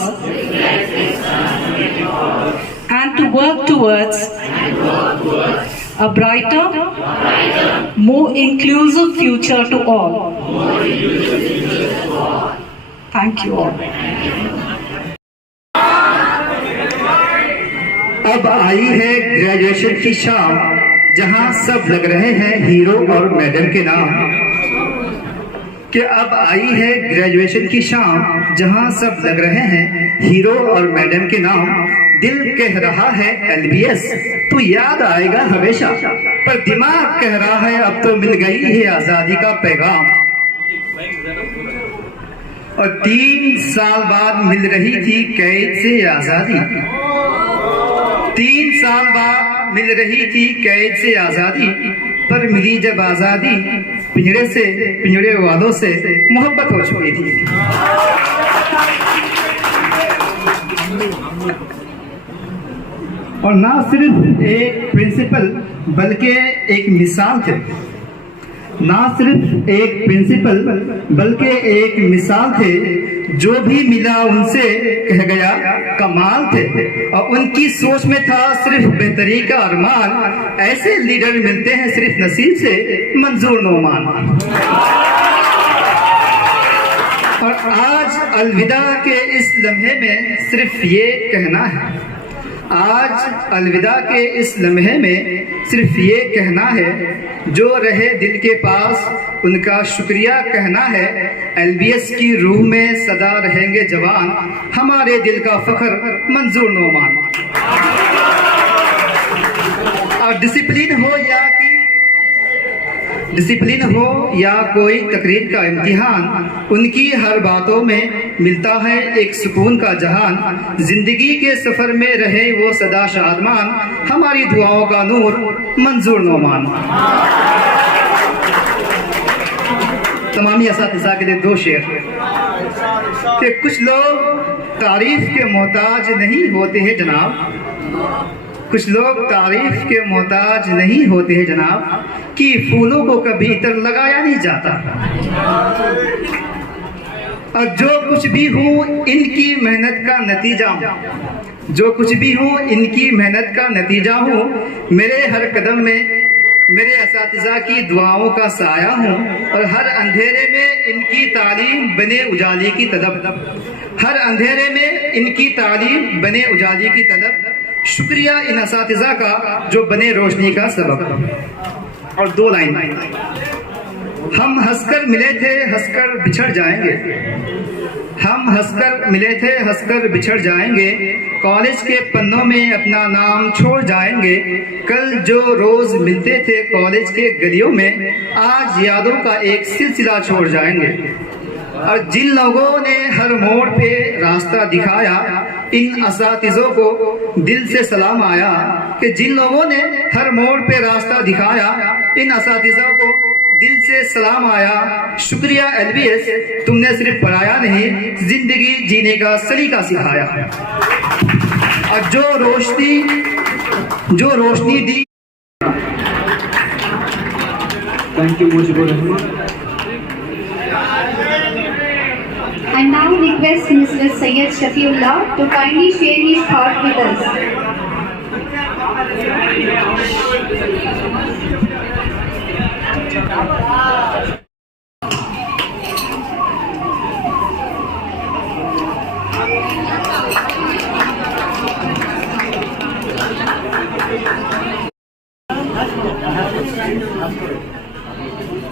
and to work towards a brighter, more inclusive future to all. Thank you all. अब आई है graduation की शाम, जहां सब लग रहे हैं hero और मैडम के नाम। कि अब आई है ग्रेजुएशन की शाम, जहां सब लग रहे हैं हीरो और मैडम के नाम। दिल कह रहा है LBS तू याद आएगा हमेशा, पर दिमाग कह रहा है अब तो मिल गई है आजादी का पैगाम। और 3 साल बाद मिल रही थी कैद से आजादी, 3 साल बाद मिल रही थी कैद से आजादी, पर मिली जब आजादी पिंजरे से, पिंजरे वालों से मोहब्बत हो चुकी थी। और ना सिर्फ एक प्रिंसिपल बल्कि एक मिसाल थे, ना सिर्फ एक प्रिंसिपल बल्कि एक मिसाल थे। जो भी मिला उनसे कह गया कमाल थे, और उनकी सोच में था सिर्फ बेहतरी का अरमान। ऐसे लीडर मिलते हैं सिर्फ नसीब से, मंजूर नोमान। और आज अलविदा के इस लम्हे में सिर्फ ये कहना है, आज अलविदा के इस लम्हे में सिर्फ ये कहना है, जो रहे दिल के पास उनका शुक्रिया कहना है। LBS की रूह में सदा रहेंगे जवान, हमारे दिल का फख्र मंजूर नोमान। और डिसिप्लिन हो या कोई तकरीर का इम्तिहान, उनकी हर बातों में मिलता है एक सुकून का जहान। जिंदगी के सफर में रहे वो सदा शादमान, हमारी दुआओं का नूर मंजूर नोमान। तमामी असातिज़ा के लिए 2 शेर कि कुछ लोग तारीफ के मोहताज नहीं होते हैं जनाब, कुछ लोग तारीफ के मोहताज नहीं होते हैं जनाब, कि फूलों को कभी इतर लगाया नहीं जाता। और जो कुछ भी हूँ इनकी मेहनत का नतीजा हूँ, जो कुछ भी हूँ इनकी मेहनत का नतीजा हूँ। मेरे हर कदम में मेरे असातिज़ा की दुआओं का साया हूँ, और हर अंधेरे में इनकी तालीम बने उजाले की तलब, हर अंधेरे में इनकी तालीम बने उजाले की तलब। शुक्रिया इन असातिज़ा का जो बने रोशनी का सबब। और 2 लाइन, हम हंसकर मिले थे हंसकर बिछड़ जाएंगे, हम हंसकर मिले थे हंसकर बिछड़ जाएंगे, कॉलेज के पन्नों में अपना नाम छोड़ जाएंगे। कल जो रोज मिलते थे कॉलेज के गलियों में, आज यादों का एक सिलसिला छोड़ जाएंगे। और जिन लोगों ने हर मोड़ पे रास्ता दिखाया, इन असातिज़ों को दिल से सलाम आया। कि जिन लोगों ने हर मोड़ पे रास्ता दिखाया, इन असातिज़ों को दिल से सलाम आया। शुक्रिया LBS, तुमने सिर्फ पढ़ाया नहीं, जिंदगी जीने का सलीका सिखाया। और जो रोशनी दी। थैंक यू मुझको Rahman. I now request Mr. Syed Shafiullah to kindly share his thought with us.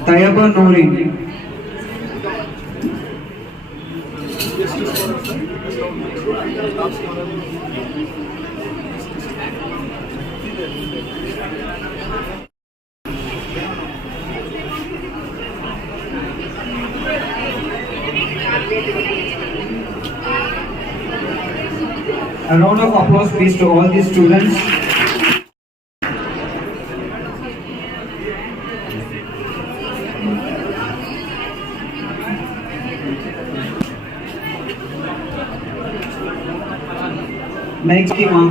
Tayaba Nourin. A round of applause please to all these students. Next Imam.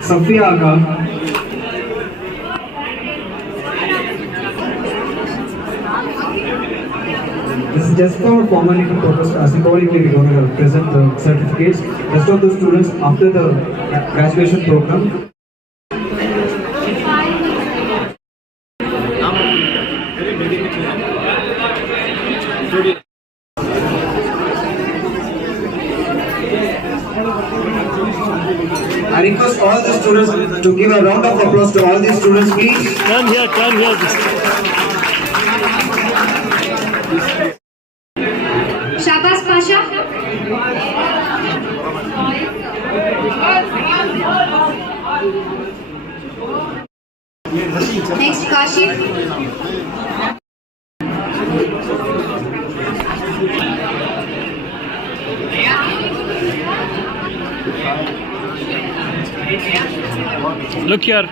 Safiya Aga. This is just for formality purpose. Symbolically, we are going to present the certificates. Rest of the students after the graduation program. I request all the students to give a round of applause to all these students, please. Come here. Shabas Pasha. Next Kashif. Look here.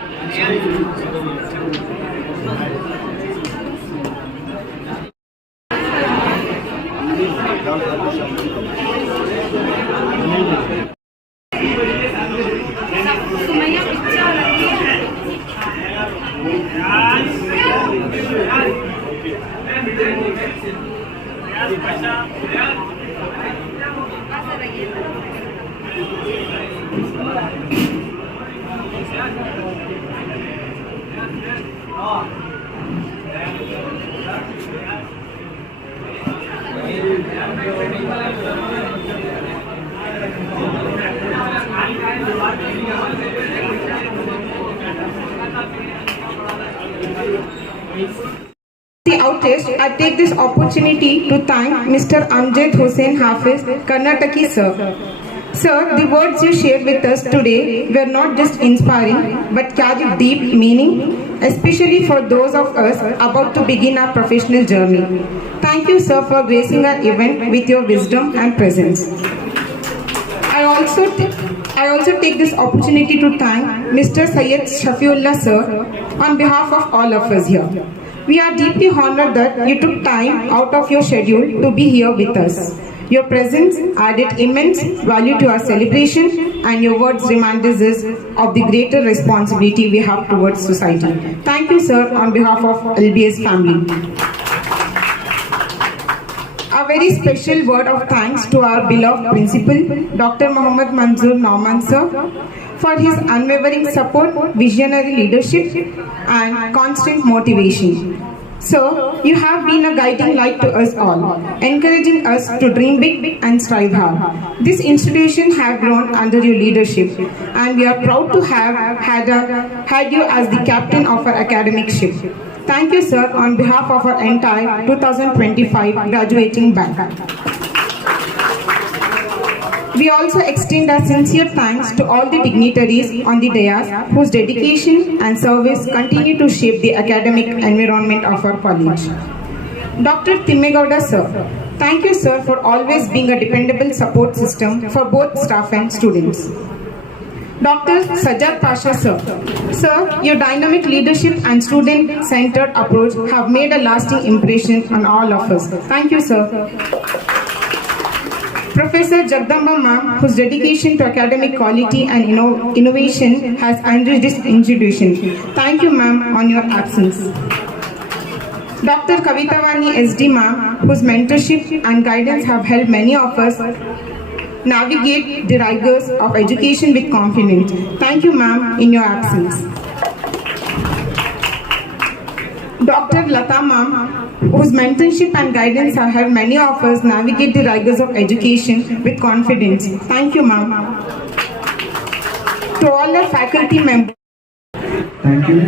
The outest, I take this opportunity to thank Mr. Amjad Hussain Hafiz, Karnataki sir. Sir, the words you shared with us today were not just inspiring, but carry deep meaning, especially for those of us about to begin our professional journey. Thank you, sir, for gracing our event with your wisdom and presence. I also take this opportunity to thank Mr. Syed Shafiullah sir on behalf of all of us here. We are deeply honored that you took time out of your schedule to be here with us. Your presence added immense value to our celebration, and your words reminded us of the greater responsibility we have towards society. Thank you, sir, on behalf of LBS family. A very special word of thanks to our beloved principal, Dr. Mohammad Manzoor Nauman sir, for his unwavering support, visionary leadership, and constant motivation. Sir, you have been a guiding light to us all, encouraging us to dream big and strive hard. This institution has grown under your leadership, and we are proud to have had you as the captain of our academic ship. Thank you, sir, on behalf of our entire 2025 graduating batch. We also extend our sincere thanks to all the dignitaries on the dais whose dedication and service continue to shape the academic environment of our college. Dr. Timmegowda sir, thank you, sir, for always being a dependable support system for both staff and students. Dr. Sajjad Pasha sir, sir, your dynamic leadership and student-centered approach have made a lasting impression on all of us. Thank you, sir. Professor Jagdamba ma'am, whose dedication to academic quality and innovation has enriched this institution. Thank you, ma'am, on your absence. Dr. Kavitavani SD ma'am, whose mentorship and guidance have helped many of us navigate the rigors of education with confidence. Thank you, ma'am, in your absence. Dr. Lata ma'am, whose mentorship and guidance have many of us navigate the rigors of education with confidence. Thank you, ma'am. To all the faculty members. Thank you.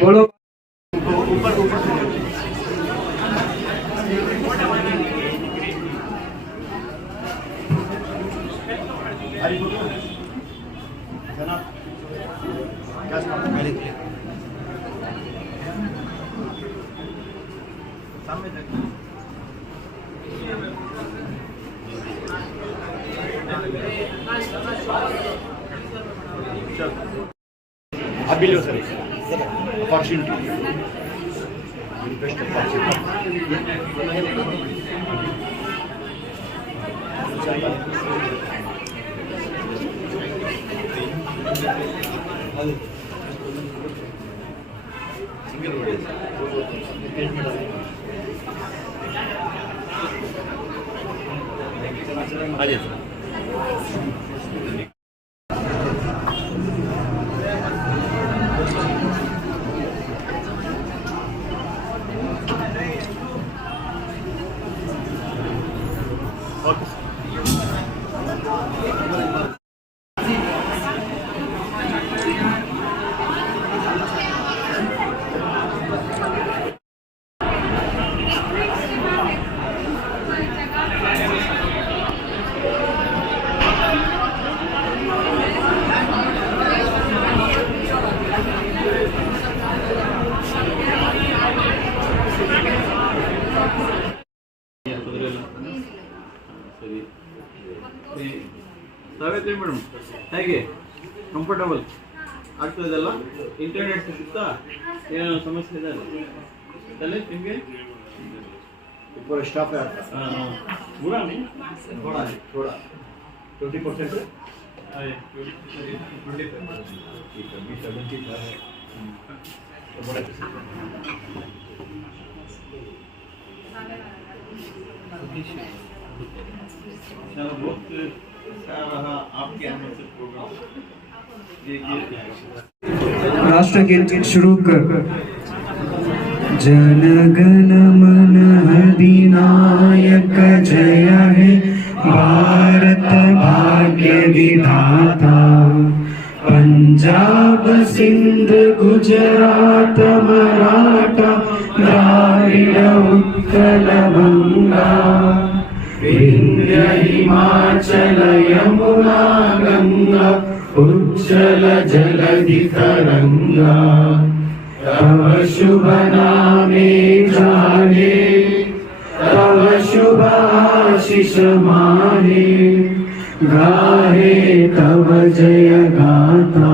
बोलो। अभी लो sir opportunity best Ajay sir Savitri madam ಹೇಗೆ comfortable ಆಗ್ತದಲ್ಲ internet ಸಿಗ್ತಾ ಏನೋ ಸಮಸ್ಯೆ ಇದೆ ಅಲ್ಲೇ ನಿಮಗೆ पूरा स्टाफ है आपका बुरा नहीं थोड़ा नहीं थोड़ा 20% है 70 था तो बड़ा चलो बहुत रहा आपके आने से प्रोग्राम राष्ट्रगीत शुरू कर। जन गण मन अधिनायक जय हे भारत भाग्य विधाता पंजाब सिंध गुजरात मराठा द्राविड उत्कल बंगा विंध्य हिमाचल यमुना गंगा उज्जल जलधि तरंगा तव शुभ नामे जाने तव शुभ आशीष माने गाहे तव जय गाथा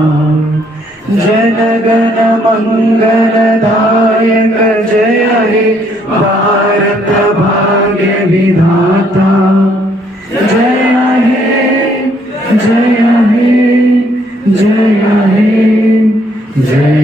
जन गण मंगल दायक जय हे भारत भाग्य विधाता जय हे जय हे जय हे जय